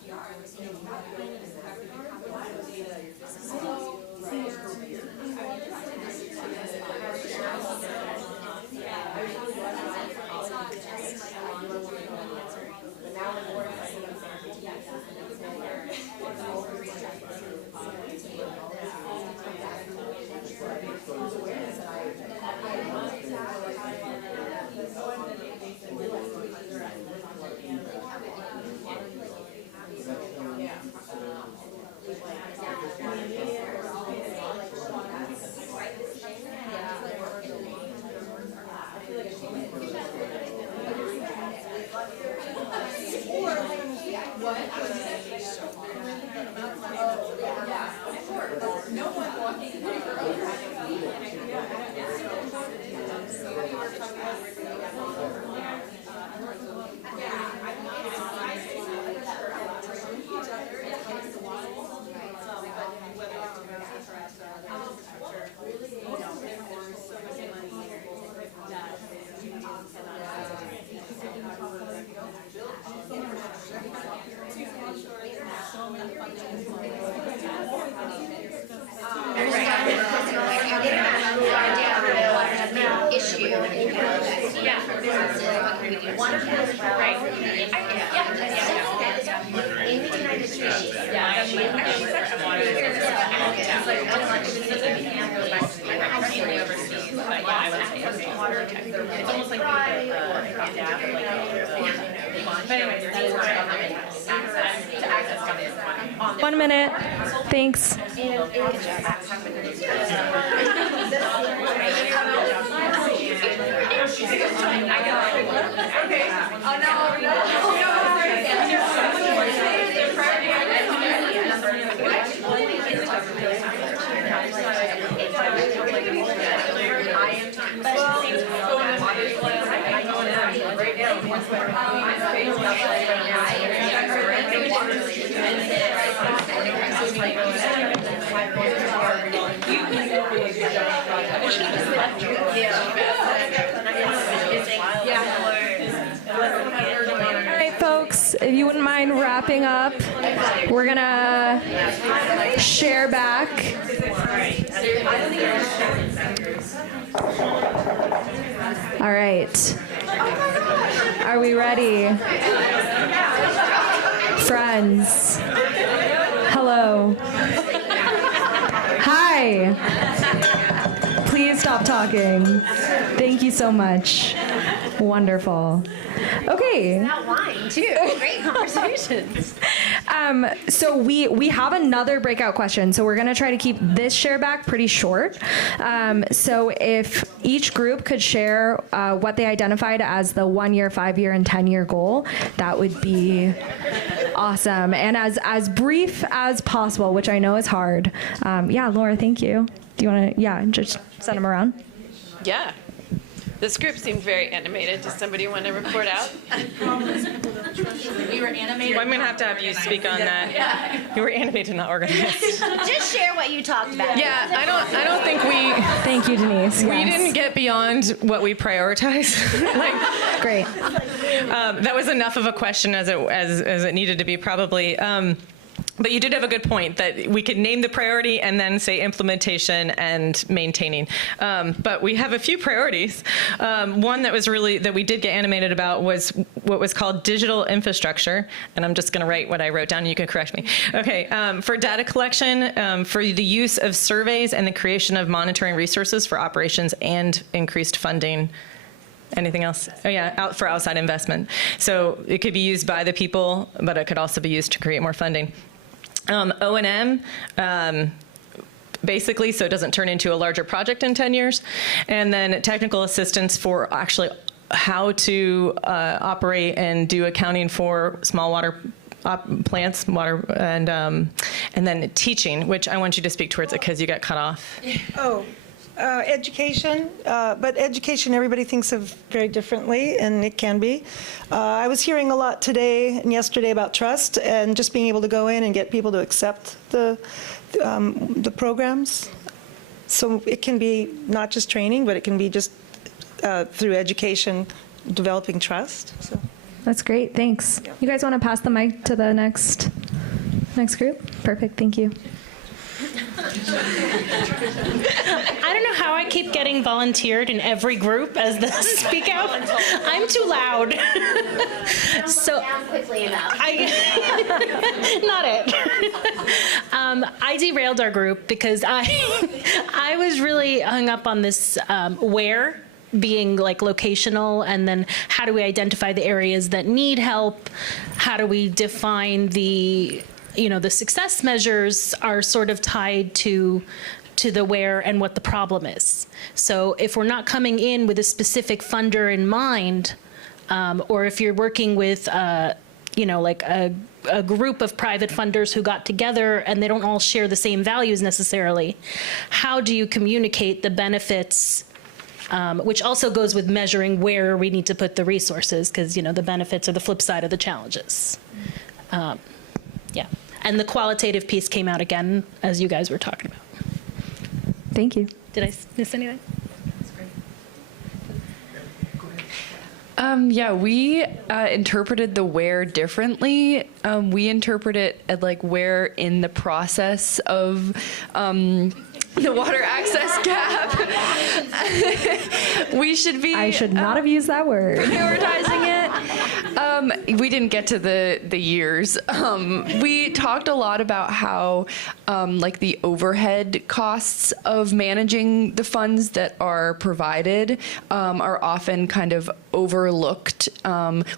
1 minute. Thanks. All right, folks, if you wouldn't mind wrapping up, we're gonna share back. All right. Are we ready? Friends. Hello. Hi. Please stop talking. Thank you so much. Wonderful. Okay. That wine too. Great conversations. So we have another breakout question. So we're going to try to keep this share back pretty short. So if each group could share what they identified as the 1 year, 5 year, and 10-year goal, that would be awesome. And as brief as possible, which I know is hard. Yeah, Laura, thank you. Do you want to, just send them around? Yeah. This group seemed very animated. Does somebody want to report out? We were animated. Well, I'm going to have you speak on that. Yeah. You were animated, not organized. Just share what you talked about. Yeah, I don't think we. Thank you, Denise. We didn't get beyond what we prioritized. Great. That was enough of a question as it needed to be, probably. But you did have a good point that we could name the priority and then say implementation and maintaining. But we have a few priorities. One that we did get animated about was what was called digital infrastructure. And I'm just going to write what I wrote down. You can correct me. Okay. For data collection, for the use of surveys and the creation of monitoring resources for operations and increased funding. Anything else? Oh yeah, for outside investment. So it could be used by the people, but it could also be used to create more funding. O&M, basically, so it doesn't turn into a larger project in 10 years. And then technical assistance for actually how to operate and do accounting for small water plants, and then teaching, which I want you to speak towards it because you got cut off. Education, but education everybody thinks of very differently, and it can be. I was hearing a lot today and yesterday about trust and just being able to go in and get people to accept the programs. So it can be not just training, but it can be just through education, developing trust. So. That's great. Thanks. Yeah. You guys want to pass the mic to the next group? Perfect. Thank you. I don't know how I keep getting volunteered in every group as the speak out. I'm too loud. So down quickly enough. Not it. I derailed our group because I was really hung up on this where being like locational, and then how do we identify the areas that need help? How do we define the success measures are sort of tied to the where and what the problem is. So if we're not coming in with a specific funder in mind, or if you're working with like a group of private funders who got together and they don't all share the same values necessarily. How do you communicate the benefits, which also goes with measuring where we need to put the resources, because the benefits are the flip side of the challenges. Yeah, and the qualitative piece came out again as you guys were talking about. Thank you. Did I miss anything? Yeah, we interpreted the where differently. We interpret it as like where in the process of the water access gap. We should be. I should not have used that word. Prioritizing it. We didn't get to the years. We talked a lot about how like the overhead costs of managing the funds that are provided are often kind of overlooked. We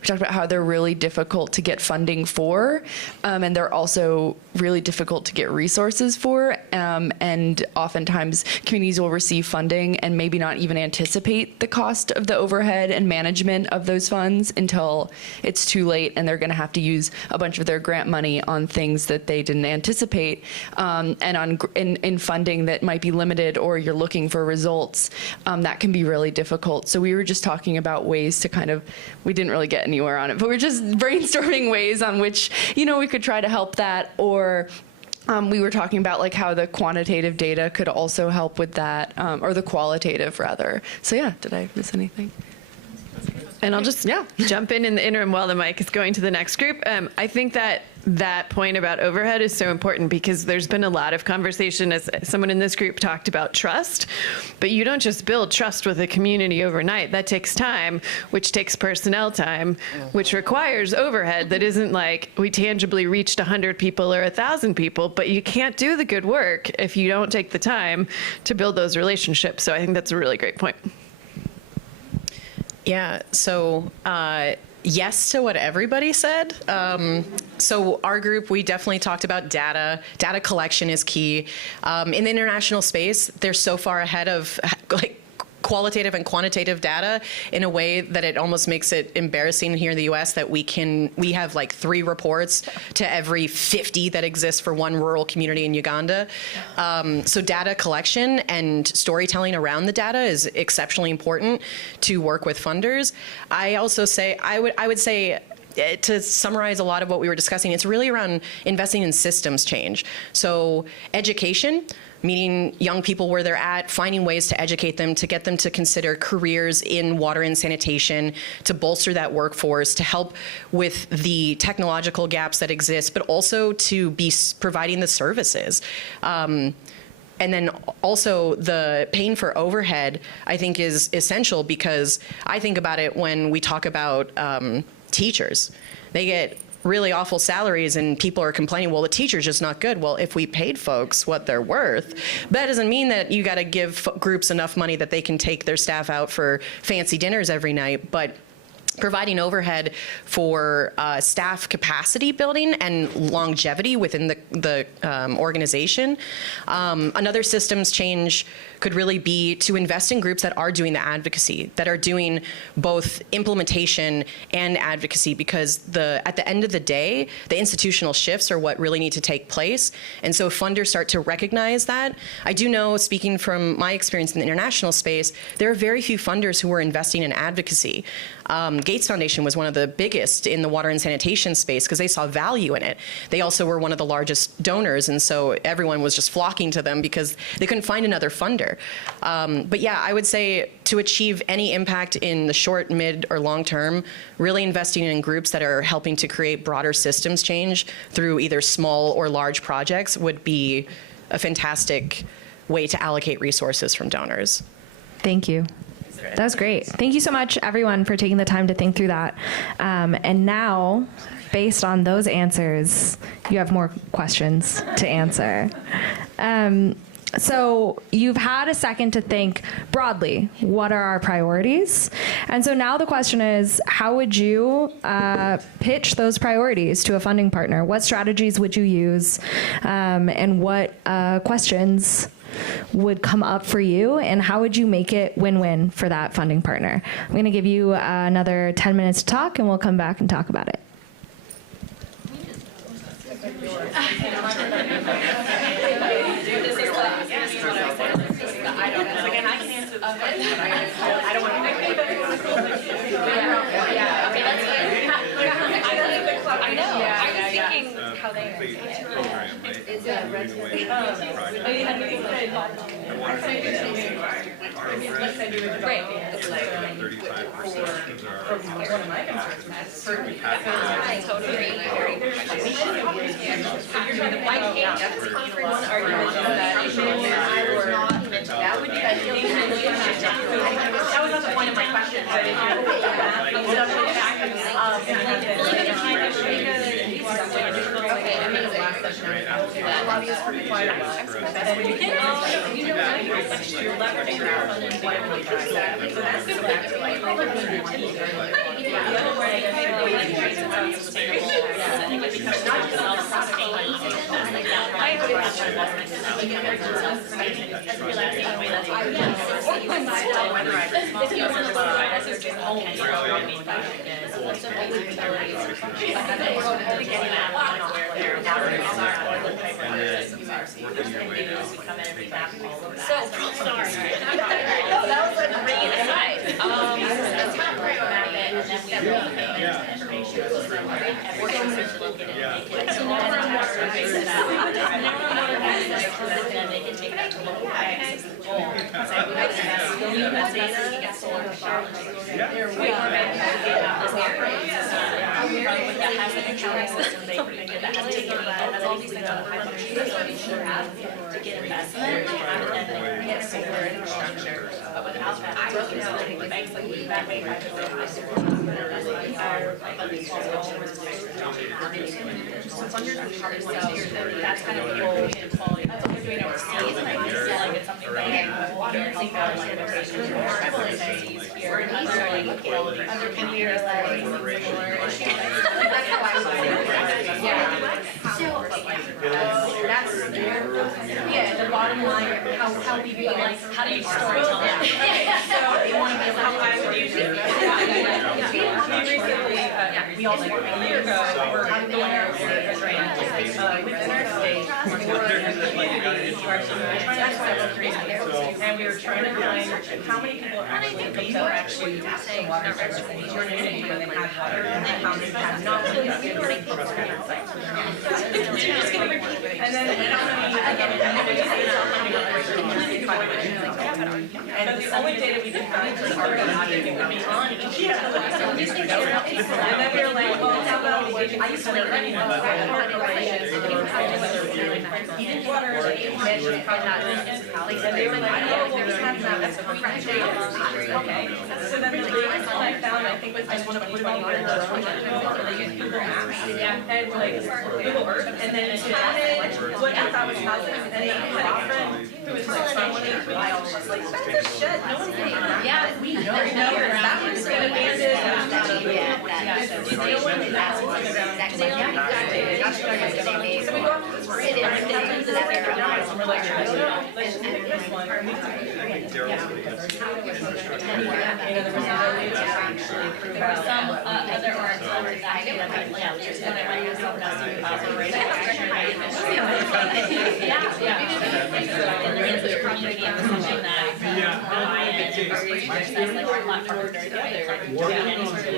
talked about how they're really difficult to get funding for, and they're also really difficult to get resources for, and oftentimes communities will receive funding and maybe not even anticipate the cost of the overhead and management of those funds until it's too late and they're going to have to use a bunch of their grant money on things that they didn't anticipate, and on in funding that might be limited, or you're looking for results. That can be really difficult. So we were just talking about ways to kind of, we didn't really get anywhere on it, but we're just brainstorming ways on which, we could try to help that, or we were talking about like how the quantitative data could also help with that, or the qualitative rather. So yeah, did I miss anything? And I'll just jump in the interim while the mic is going to the next group. I think that point about overhead is so important because there's been a lot of conversation, as someone in this group talked about trust, but you don't just build trust with a community overnight. That takes time, which takes personnel time, which requires overhead that isn't like we tangibly reached 100 people or 1,000 people, but you can't do the good work if you don't take the time to build those relationships. So I think that's a really great point. Yeah, so yes to what everybody said. So our group, we definitely talked about data. Data collection is key. In the international space, they're so far ahead of like qualitative and quantitative data in a way that it almost makes it embarrassing here in the US that we have like 3 reports to every 50 that exist for one rural community in Uganda. So data collection and storytelling around the data is exceptionally important to work with funders. I also say, I would say, to summarize a lot of what we were discussing, it's really around investing in systems change. So education, meeting young people where they're at, finding ways to educate them, to get them to consider careers in water and sanitation, to bolster that workforce, to help with the technological gaps that exist, but also to be providing the services. And then also the paying for overhead, I think, is essential, because I think about it when we talk about teachers. They get really awful salaries and people are complaining, well, the teacher's just not good. Well, if we paid folks what they're worth, that doesn't mean that you got to give groups enough money that they can take their staff out for fancy dinners every night. But providing overhead for staff capacity building and longevity within the organization. Another systems change could really be to invest in groups that are doing the advocacy, that are doing both implementation and advocacy, because at the end of the day, the institutional shifts are what really need to take place. And so if funders start to recognize that, I do know, speaking from my experience in the international space, there are very few funders who are investing in advocacy. Gates Foundation was one of the biggest in the water and sanitation space because they saw value in it. They also were one of the largest donors, and so everyone was just flocking to them because they couldn't find another funder. But yeah, I would say to achieve any impact in the short, mid, or long term, really investing in groups that are helping to create broader systems change through either small or large projects would be a fantastic way to allocate resources from donors. Thank you. That was great. Thank you so much, everyone, for taking the time to think through that. And now, based on those answers, you have more questions to answer. So you've had a second to think broadly, what are our priorities? And so now the question is, how would you pitch those priorities to a funding partner? What strategies would you use? And what questions would come up for you, and how would you make it win-win for that funding partner? I'm going to give you another 10 minutes to talk, and we'll come back and talk about it. Again, I can answer this question, but I don't want to make it. Yeah, okay, let's I know. I was thinking how they are. Right. It's like, for one of my concerns, that's for. I totally agree. One argument is that that would be that was not the point of my question, but if lobbyists for quite a while. You're leveraging your funding to get really dry. So that's the back to like the other way, I think it's sustainable. It becomes not just self-sustaining. So, sorry. No, that was like bringing it aside. Let's kind of break map it, and then we will payment information. So now we're on water basis. Now we're on water basis, so that then they can take that to local banks. So we invest data, you get solar power. They're way more better than this area. That has an accounting system they predicted, that has taken, that has all these things on the pipeline. That's what we should have to get investment, and then get solar infrastructure. But without that, I don't know, the banks like we back way back to the high school. That's kind of the goal in quality. That's what we're doing overseas, and I feel like it's something that water think about sanitation or tribal entities here and other communities that are similar issues. That's how I would say Yeah, the bottom line, how we be like, how do you storytell that? So you want to be how I would use it. We recently, we all like a year ago, we're going out to train within our state. And we were trying to find how many people actually saying water representation when they have water and how many have not. And then and the only data we could find was already not even on each. And then we were like, well, how about I used to live in water and they were like, oh, well, we have that as correct data. Okay. So then the latest one I found, I think, was just one of Google Maps. And like Google Earth, and then it counted what I thought was houses, and then I had a friend who was like, so I wanted to be like, that's a shit, no one's getting that. Yeah, we know that one's been abandoned. So we go up to this bridge, and we're like, let's pick this one. There were some other arts that there's one I went to and there's probably something that I and like a lot harder to get any sort of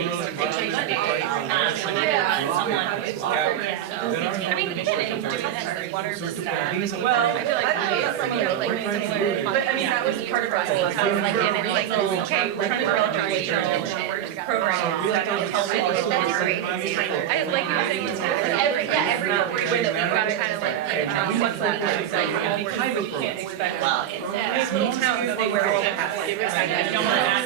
someone who's I mean, we can do that water well, I feel like that's similar, but I mean, that was part of our whole okay, we're trying to develop our programs that don't tell me. That's great. I like you saying every way that we got to kind of like what's that we can't expect. Well, it's these little towns that they wear all hats. I don't want to add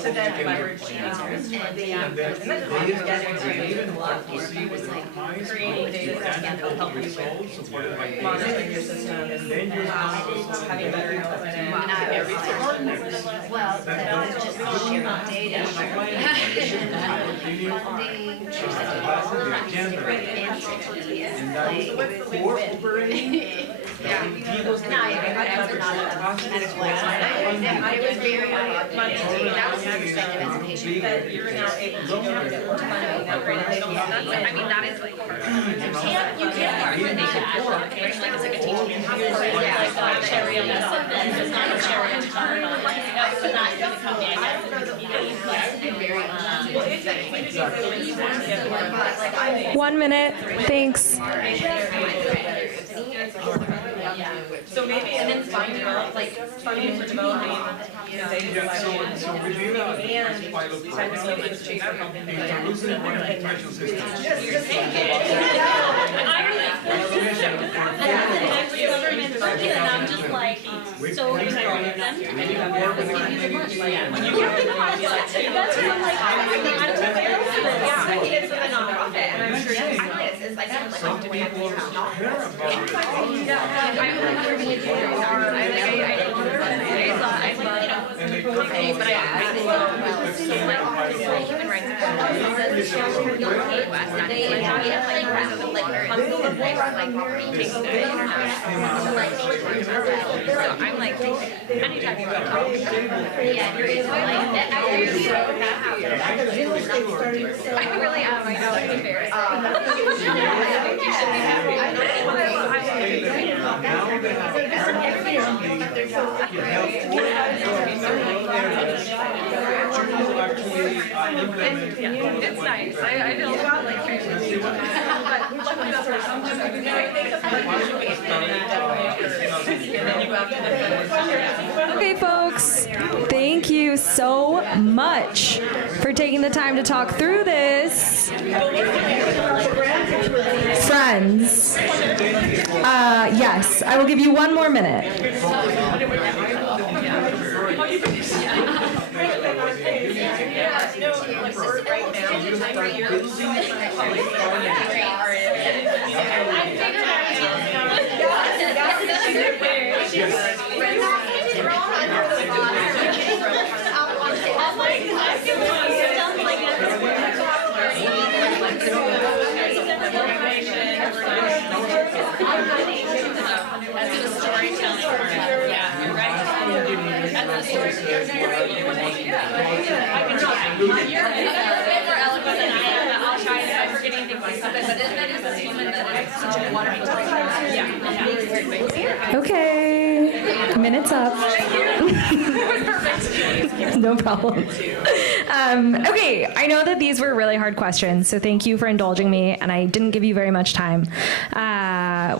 to then leverage creating data sets that will help you with monitoring your system and having better analytics. well, that's just sharing data. What's the win-win? That you're now able to go and get more funding that way. They don't have that. I mean, that is like part of it. You can't argue that. It's like a teaching. Like cherry on the something, it's not a cherry on top. That's not going to come back. Exactly. 1 minute, thanks. So maybe and then funding for developing data collection and cybersecurity for helping And I'm just like, so excited. That's what I'm like, I'm it's a nonprofit, and I'm sure it's like Some people not care Human rights I'm like, anytime you want to talk, yeah, you're I really am. I know it's It's nice. I feel like Okay, folks, thank you so much for taking the time to talk through this. Friends, yes, I will give you 1 more minute. Okay, minute's up. No problem. Okay, I know that these were really hard questions, so thank you for indulging me, and I didn't give you very much time,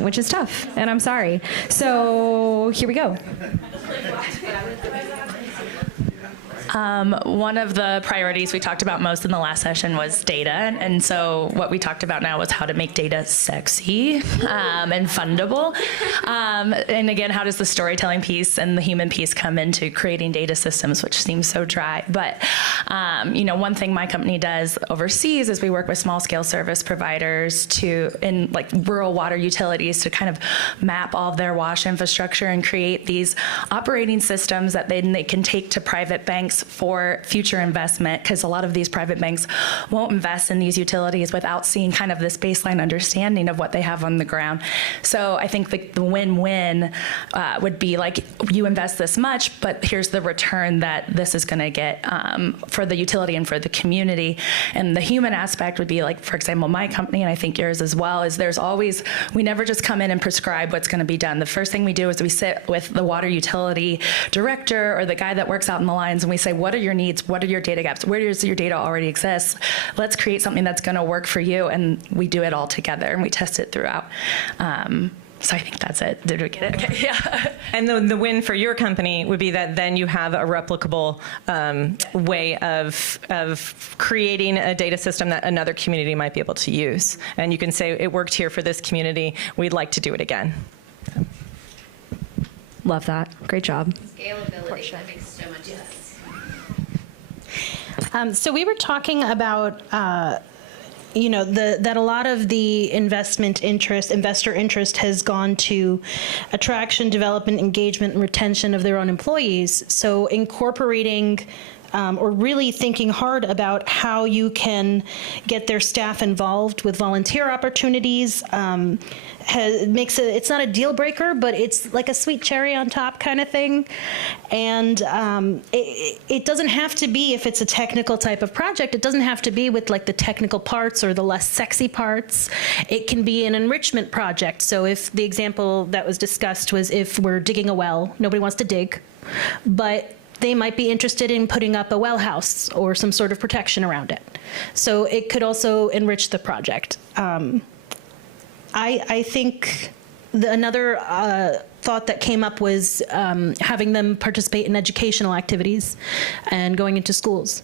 which is tough, and I'm sorry. So here we go. One of the priorities we talked about most in the last session was data. And so what we talked about now was how to make data sexy and fundable. And again, how does the storytelling piece and the human piece come into creating data systems, which seems so dry. But, one thing my company does overseas is we work with small scale service providers in like rural water utilities to kind of map all of their wash infrastructure and create these operating systems that they can take to private banks for future investment, because a lot of these private banks won't invest in these utilities without seeing kind of this baseline understanding of what they have on the ground. So I think the win-win would be like, you invest this much, but here's the return that this is going to get for the utility and for the community. And the human aspect would be like, for example, my company, and I think yours as well, is we never just come in and prescribe what's going to be done. The first thing we do is we sit with the water utility director or the guy that works out in the lines, and we say, what are your needs? What are your data gaps? Where does your data already exist? Let's create something that's going to work for you. And we do it all together and we test it throughout. So I think that's it. Did we get it? Okay, yeah. And the win for your company would be that then you have a replicable way of creating a data system that another community might be able to use. And you can say, it worked here for this community. We'd like to do it again. Love that. Great job. Scalability, that makes so much sense. So we were talking about, that a lot of the investor interest has gone to attraction, development, engagement, and retention of their own employees. So incorporating or really thinking hard about how you can get their staff involved with volunteer opportunities. It's not a deal breaker, but it's like a sweet cherry on top kind of thing. And it doesn't have to be, if it's a technical type of project, it doesn't have to be with like the technical parts or the less sexy parts. It can be an enrichment project. So if the example that was discussed was if we're digging a well, nobody wants to dig, but they might be interested in putting up a well house or some sort of protection around it. So it could also enrich the project. I think another thought that came up was having them participate in educational activities and going into schools.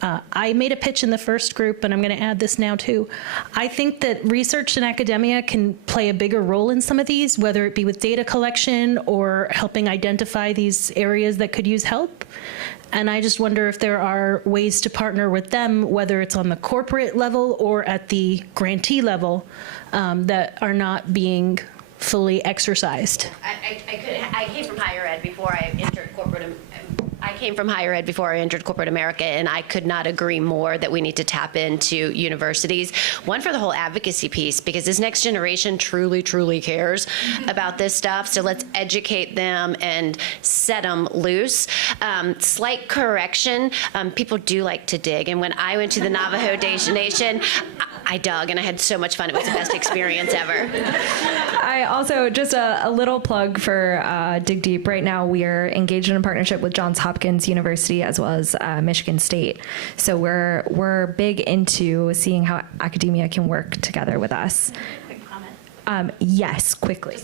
I made a pitch in the first group, and I'm going to add this now too. I think that research and academia can play a bigger role in some of these, whether it be with data collection or helping identify these areas that could use help. And I just wonder if there are ways to partner with them, whether it's on the corporate level or at the grantee level, that are not being fully exercised. I came from higher ed before I entered corporate. I came from higher ed before I entered corporate America, and I could not agree more that we need to tap into universities. One, for the whole advocacy piece, because this next generation truly, truly cares about this stuff. So let's educate them and set them loose. Slight correction, people do like to dig. And when I went to the Navajo Nation, I dug, and I had so much fun. It was the best experience ever. I also, just a little plug for DigDeep. Right now, we are engaged in a partnership with Johns Hopkins University as well as Michigan State. So we're big into seeing how academia can work together with us. Quick comment. Yes, quickly.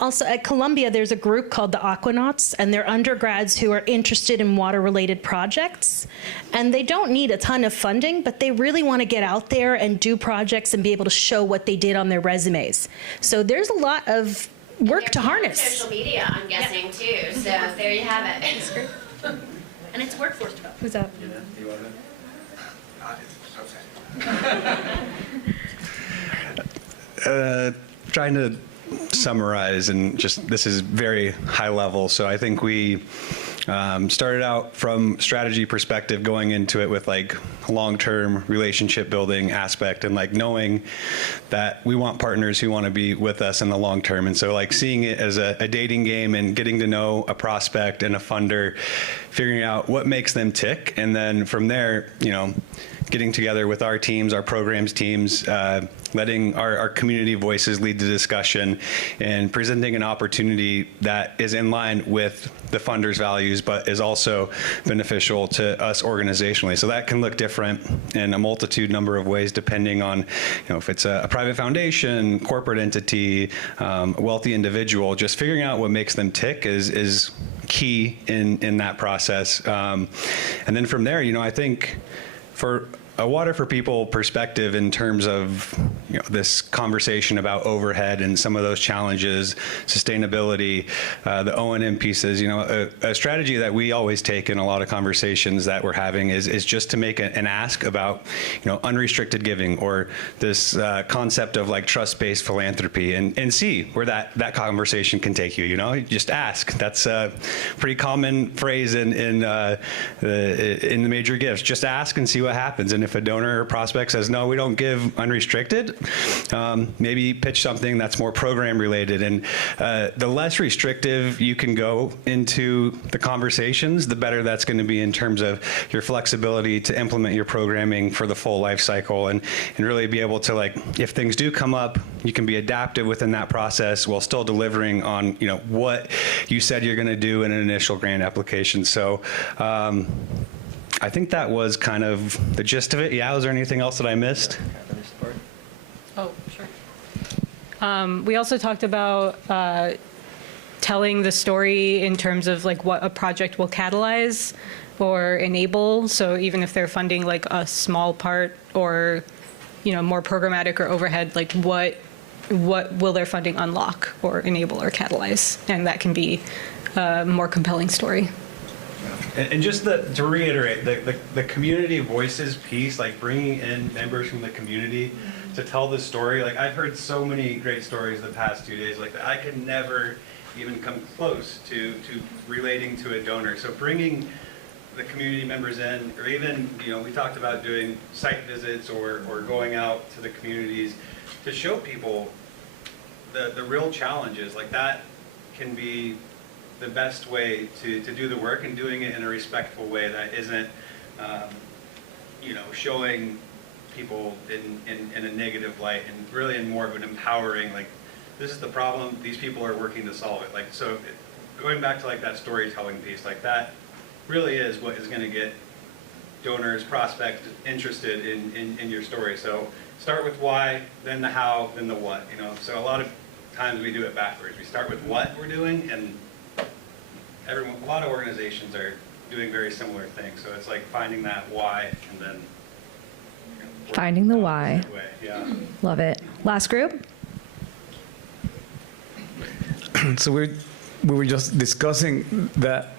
Also, at Columbia, there's a group called the Aquanauts, and they're undergrads who are interested in water-related projects. And they don't need a ton of funding, but they really want to get out there and do projects and be able to show what they did on their resumes. So there's a lot of work to harness. Social media, I'm guessing, too. So there you have it. It's great. And it's workforce development. Who's that? Trying to summarize, and just, this is very high level. So I think we started out from strategy perspective, going into it with like long-term relationship building aspect, and like knowing that we want partners who want to be with us in the long term. And so like seeing it as a dating game and getting to know a prospect and a funder, figuring out what makes them tick. And then from there, you know, getting together with our teams, our programs teams, letting our community voices lead the discussion, and presenting an opportunity that is in line with the funder's values, but is also beneficial to us organizationally. So that can look different in a multitude number of ways, depending on, you know, if it's a private foundation, corporate entity, a wealthy individual. Just figuring out what makes them tick is key in that process. And then from there, you know, I think for a Water for People perspective, in terms of, you know, this conversation about overhead and some of those challenges, sustainability, the O&M pieces, you know, a strategy that we always take in a lot of conversations that we're having is just to make an ask about, you know, unrestricted giving, or this concept of like trust-based philanthropy, and see where that conversation can take you. You know, just ask. That's a pretty common phrase in the major gifts. Just ask and see what happens. And if a donor or prospect says, no, we don't give unrestricted, maybe pitch something that's more program related. And the less restrictive you can go into the conversations, the better that's going to be in terms of your flexibility to implement your programming for the full life cycle, and really be able to, like, if things do come up, you can be adaptive within that process while still delivering on, you know, what you said you're going to do in an initial grant application. So I think that was kind of the gist of it. Yeah, was there anything else that I missed? Oh, sure. We also talked about telling the story in terms of like what a project will catalyze or enable. So even if they're funding like a small part, or, you know, more programmatic or overhead, like what will their funding unlock or enable or catalyze? And that can be a more compelling story. And just to reiterate, the community voices piece, like bringing in members from the community to tell the story. Like, I've heard so many great stories the past 2 days, like that I could never even come close to relating to a donor. So bringing the community members in, or even, we talked about doing site visits or going out to the communities to show people the real challenges. Like that can be the best way to do the work, and doing it in a respectful way that isn't, showing people in a negative light, and really in more of an empowering, like, this is the problem, these people are working to solve it. Like, so going back to like that storytelling piece, like that really is what is going to get donors, prospects interested in your story. So start with why, then the how, then the what. So a lot of times we do it backwards. We start with what we're doing, and a lot of organizations are doing very similar things. So it's like finding that why, and then Finding the why. Yeah. Love it. Last group. So we were just discussing that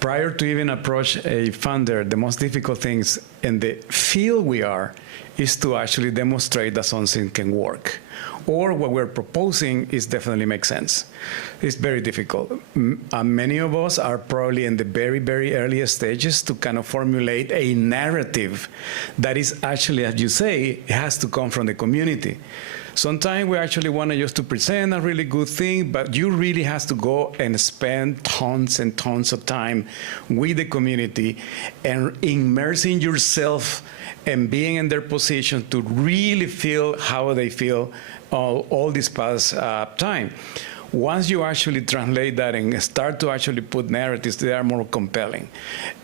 prior to even approach a funder, the most difficult things in the field we are is to actually demonstrate that something can work, or what we're proposing is definitely makes sense. It's very difficult. Many of us are probably in the very, very earliest stages to kind of formulate a narrative that is actually, as you say, it has to come from the community. Sometimes we actually want to just to present a really good thing, but you really have to go and spend tons and tons of time with the community and immersing yourself and being in their position to really feel how they feel all this past time. Once you actually translate that and start to actually put narratives, they are more compelling.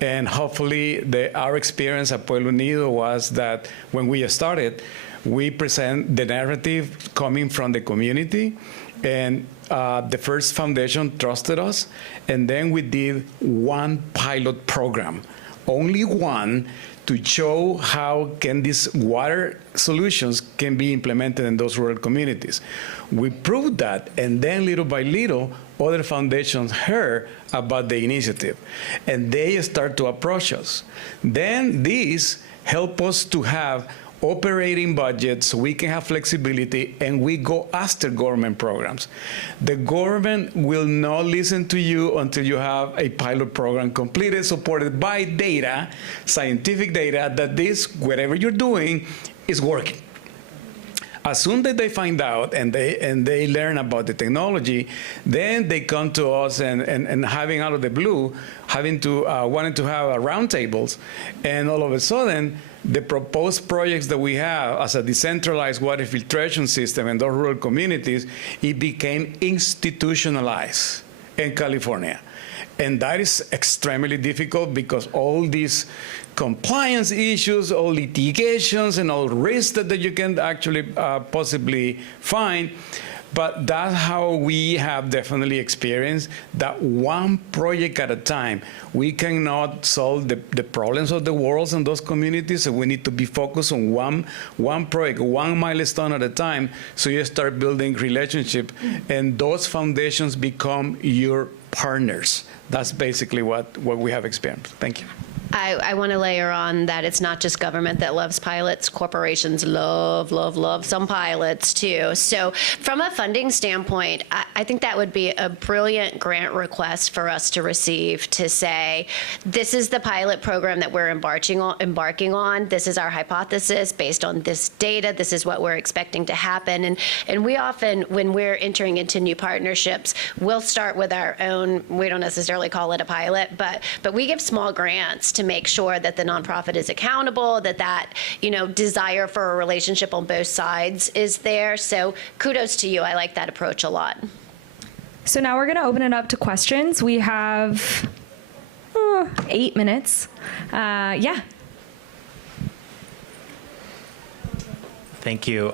And hopefully our experience at Pueblo Unido was that when we started, we present the narrative coming from the community, and the first foundation trusted us, and then we did one pilot program, only one, to show how can these water solutions can be implemented in those rural communities. We proved that, and then little by little, other foundations heard about the initiative, and they start to approach us. Then these help us to have operating budgets so we can have flexibility, and we go after government programs. The government will not listen to you until you have a pilot program completed, supported by data, scientific data, that this, whatever you're doing, is working. As soon as they find out and they learn about the technology, then they come to us and having out of the blue, wanting to have roundtables, and all of a sudden, the proposed projects that we have as a decentralized water filtration system in those rural communities, it became institutionalized in California. And that is extremely difficult because all these compliance issues, all litigations, and all risks that you can actually possibly find. But that's how we have definitely experienced that one project at a time. We cannot solve the problems of the world in those communities, so we need to be focused on one project, one milestone at a time, so you start building relationship, and those foundations become your partners. That's basically what we have experienced. Thank you. I want to layer on that it's not just government that loves pilots. Corporations love some pilots too. So from a funding standpoint, I think that would be a brilliant grant request for us to receive, to say, this is the pilot program that we're embarking on. This is our hypothesis based on this data. This is what we're expecting to happen. And we often, when we're entering into new partnerships, we'll start with our own, we don't necessarily call it a pilot, but we give small grants to make sure that the nonprofit is accountable, that desire for a relationship on both sides is there. So kudos to you. I like that approach a lot. So now we're going to open it up to questions. We have 8 minutes. Yeah. Thank you.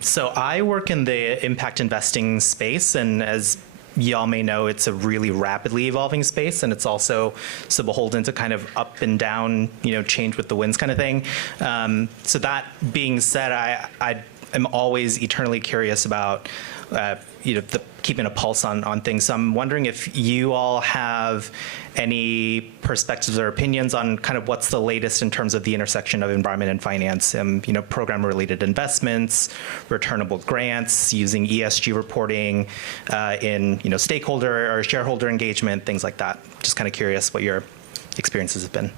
So I work in the impact investing space, and as y'all may know, it's a really rapidly evolving space, and it's also so beholden to kind of up and down, change with the winds kind of thing. So that being said, I am always eternally curious about, keeping a pulse on things. So I'm wondering if you all have any perspectives or opinions on kind of what's the latest in terms of the intersection of environment and finance, program-related investments, returnable grants, using ESG reporting in, stakeholder or shareholder engagement, things like that. Just kind of curious what your experiences have been.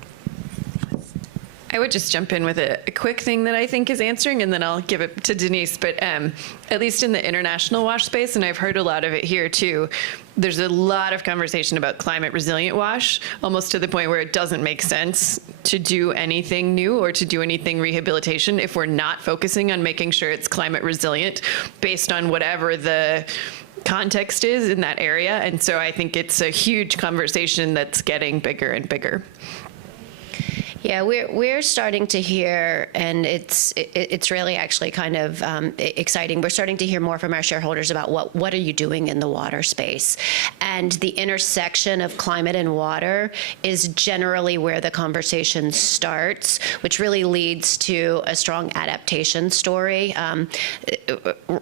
I would just jump in with a quick thing that I think is answering, and then I'll give it to Denise. But at least in the international wash space, and I've heard a lot of it here too, there's a lot of conversation about climate resilient wash, almost to the point where it doesn't make sense to do anything new or to do anything rehabilitation if we're not focusing on making sure it's climate resilient based on whatever the context is in that area. And so I think it's a huge conversation that's getting bigger and bigger. Yeah, we're starting to hear, and it's really actually kind of exciting. We're starting to hear more from our shareholders about what are you doing in the water space, and the intersection of climate and water is generally where the conversation starts, which really leads to a strong adaptation story.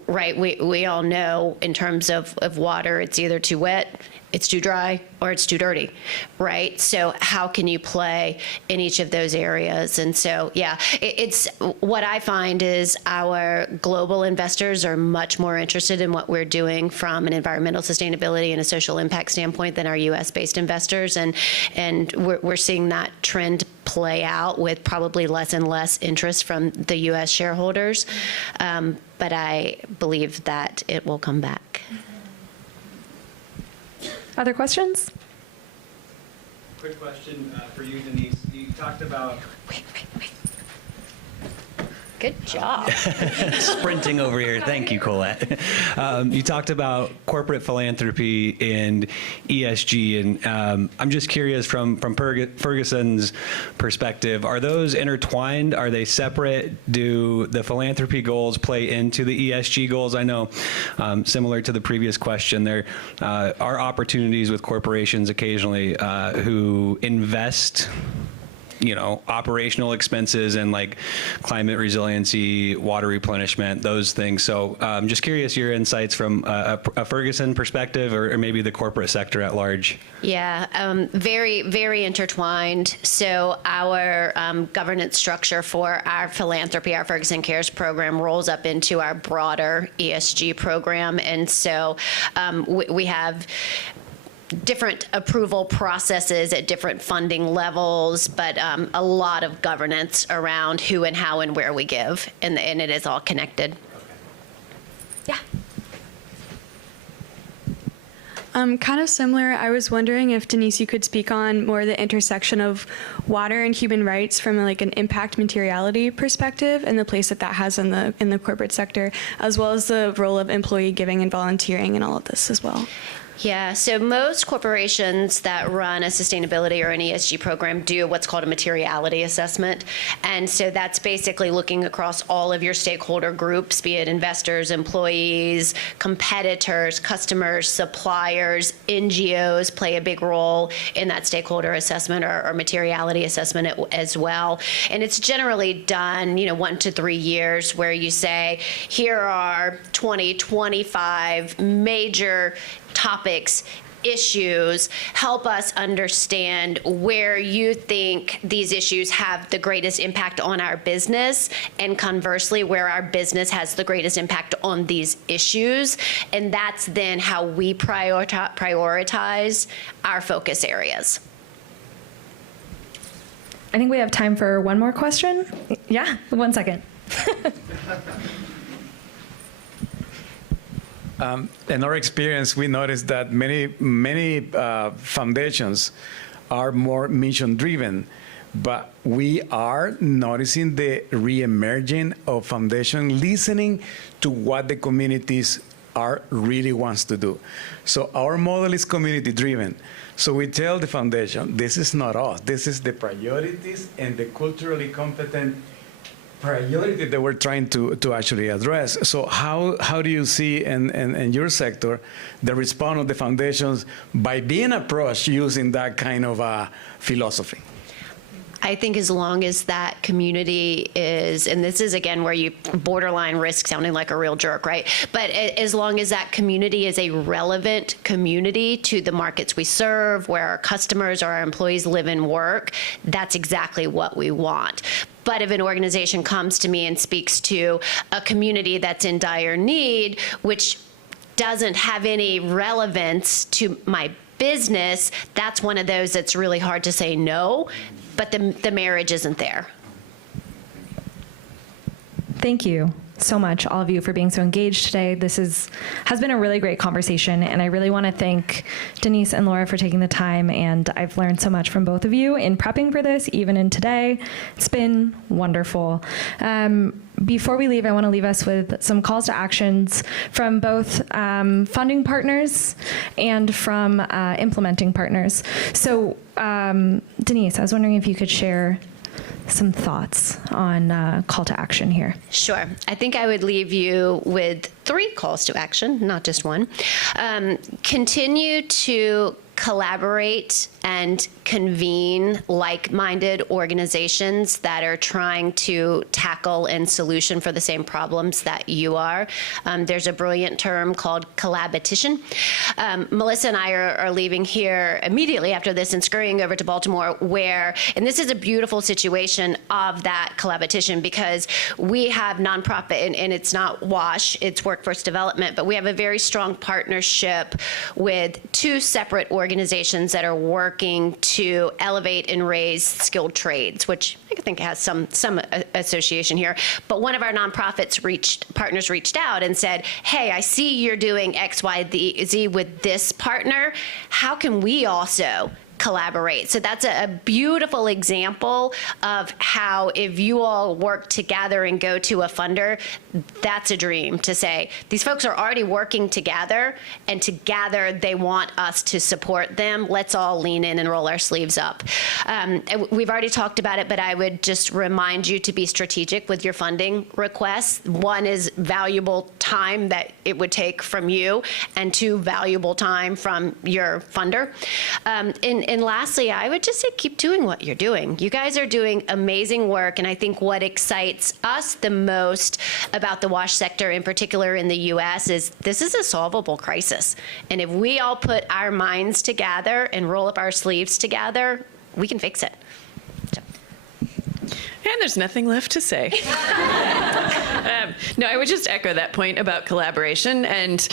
Right? We all know in terms of water, it's either too wet, it's too dry, or it's too dirty, right? So how can you play in each of those areas? And so, yeah, it's what I find is our global investors are much more interested in what we're doing from an environmental sustainability and a social impact standpoint than our U.S.-based investors, and we're seeing that trend play out with probably less and less interest from the U.S. shareholders, but I believe that it will come back. Other questions? Quick question for you, Denise. You talked about... Wait. Good job. Sprinting over here. Thank you, Colette. You talked about corporate philanthropy and ESG, and I'm just curious from Ferguson's perspective, are those intertwined? Are they separate? Do the philanthropy goals play into the ESG goals? I know, similar to the previous question, there are opportunities with corporations occasionally who invest operational expenses and like climate resiliency, water replenishment, those things. So I'm just curious your insights from a Ferguson perspective or maybe the corporate sector at large. Yeah, very, very intertwined. So our governance structure for our philanthropy, our Ferguson Cares program, rolls up into our broader ESG program. And so we have different approval processes at different funding levels, but a lot of governance around who and how and where we give, and it is all connected. Yeah. Kind of similar. I was wondering if, Denise, you could speak on more the intersection of water and human rights from like an impact materiality perspective and the place that has in the corporate sector, as well as the role of employee giving and volunteering and all of this as well. Yeah, so most corporations that run a sustainability or an ESG program do what's called a materiality assessment. And so that's basically looking across all of your stakeholder groups, be it investors, employees, competitors, customers, suppliers, NGOs play a big role in that stakeholder assessment or materiality assessment as well. And it's generally done, 1 to 3 years, where you say, here are 20, 25 major topics, issues, help us understand where you think these issues have the greatest impact on our business, and conversely, where our business has the greatest impact on these issues. And that's then how we prioritize our focus areas. I think we have time for one more question. Yeah, 1 second. In our experience, we noticed that many foundations are more mission-driven, but we are noticing the re-emerging of foundation listening to what the communities really wants to do. So our model is community-driven. So we tell the foundation, this is not us. This is the priorities and the culturally competent priority that we're trying to actually address. So how do you see in your sector the response of the foundations by being approached using that kind of philosophy? I think as long as that community is, and this is again where you borderline risk sounding like a real jerk, right? But as long as that community is a relevant community to the markets we serve, where our customers or our employees live and work, that's exactly what we want. But if an organization comes to me and speaks to a community that's in dire need, which doesn't have any relevance to my business, that's one of those that's really hard to say no, but the marriage isn't there. Thank you so much, all of you, for being so engaged today. This has been a really great conversation, and I really want to thank Denise and Laura for taking the time, and I've learned so much from both of you in prepping for this, even in today. It's been wonderful. Before we leave, I want to leave us with some calls to actions from both funding partners and from implementing partners. So, Denise, I was wondering if you could share some thoughts on call to action here. Sure. I think I would leave you with 3 calls to action, not just one. Continue to collaborate and convene like-minded organizations that are trying to tackle and solution for the same problems that you are. There's a brilliant term called collaboration. Melissa and I are leaving here immediately after this and scurrying over to Baltimore and this is a beautiful situation of that collaboration, because we have nonprofit, and it's not WASH, it's workforce development, but we have a very strong partnership with 2 separate organizations that are working to elevate and raise skilled trades, which I think has some association here. But one of our nonprofits partners reached out and said, hey, I see you're doing X, Y, Z with this partner. How can we also collaborate? So that's a beautiful example of how, if you all work together and go to a funder, that's a dream, to say these folks are already working together, and together they want us to support them. Let's all lean in and roll our sleeves up. We've already talked about it, but I would just remind you to be strategic with your funding requests. 1 is valuable time that it would take from you, and 2, valuable time from your funder. And lastly, I would just say keep doing what you're doing. You guys are doing amazing work, and I think what excites us the most about the WASH sector, in particular in the U.S., is this is a solvable crisis. And if we all put our minds together and roll up our sleeves together, we can fix it. And there's nothing left to say. No, I would just echo that point about collaboration. And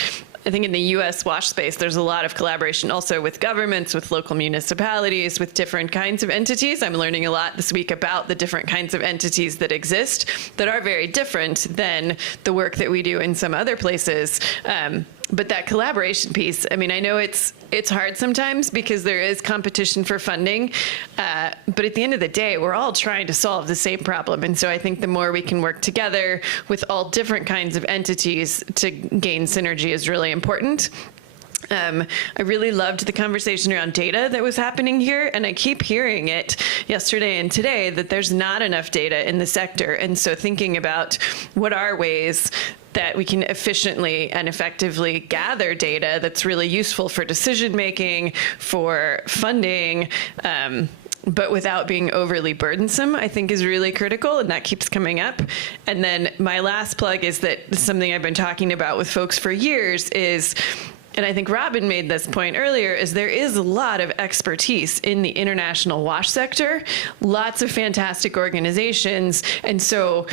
I think in the U.S. WASH space, there's a lot of collaboration also with governments, with local municipalities, with different kinds of entities. I'm learning a lot this week about the different kinds of entities that exist that are very different than the work that we do in some other places. But that collaboration piece, I mean, I know it's hard sometimes because there is competition for funding, but at the end of the day, we're all trying to solve the same problem. And so I think the more we can work together with all different kinds of entities to gain synergy is really important. I really loved the conversation around data that was happening here, and I keep hearing it yesterday and today that there's not enough data in the sector. And so thinking about what are ways that we can efficiently and effectively gather data that's really useful for decision making, for funding, but without being overly burdensome, I think is really critical, and that keeps coming up. And then my last plug is that something I've been talking about with folks for years is, and I think Robin made this point earlier, is there is a lot of expertise in the international WASH sector, lots of fantastic organizations, and so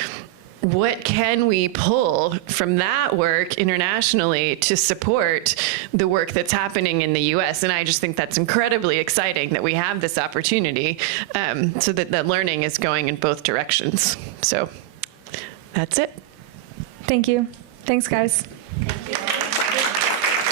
what can we pull from that work internationally to support the work that's happening in the U.S.? And I just think that's incredibly exciting that we have this opportunity, so that learning is going in both directions. So that's it. Thank you. Thanks, guys.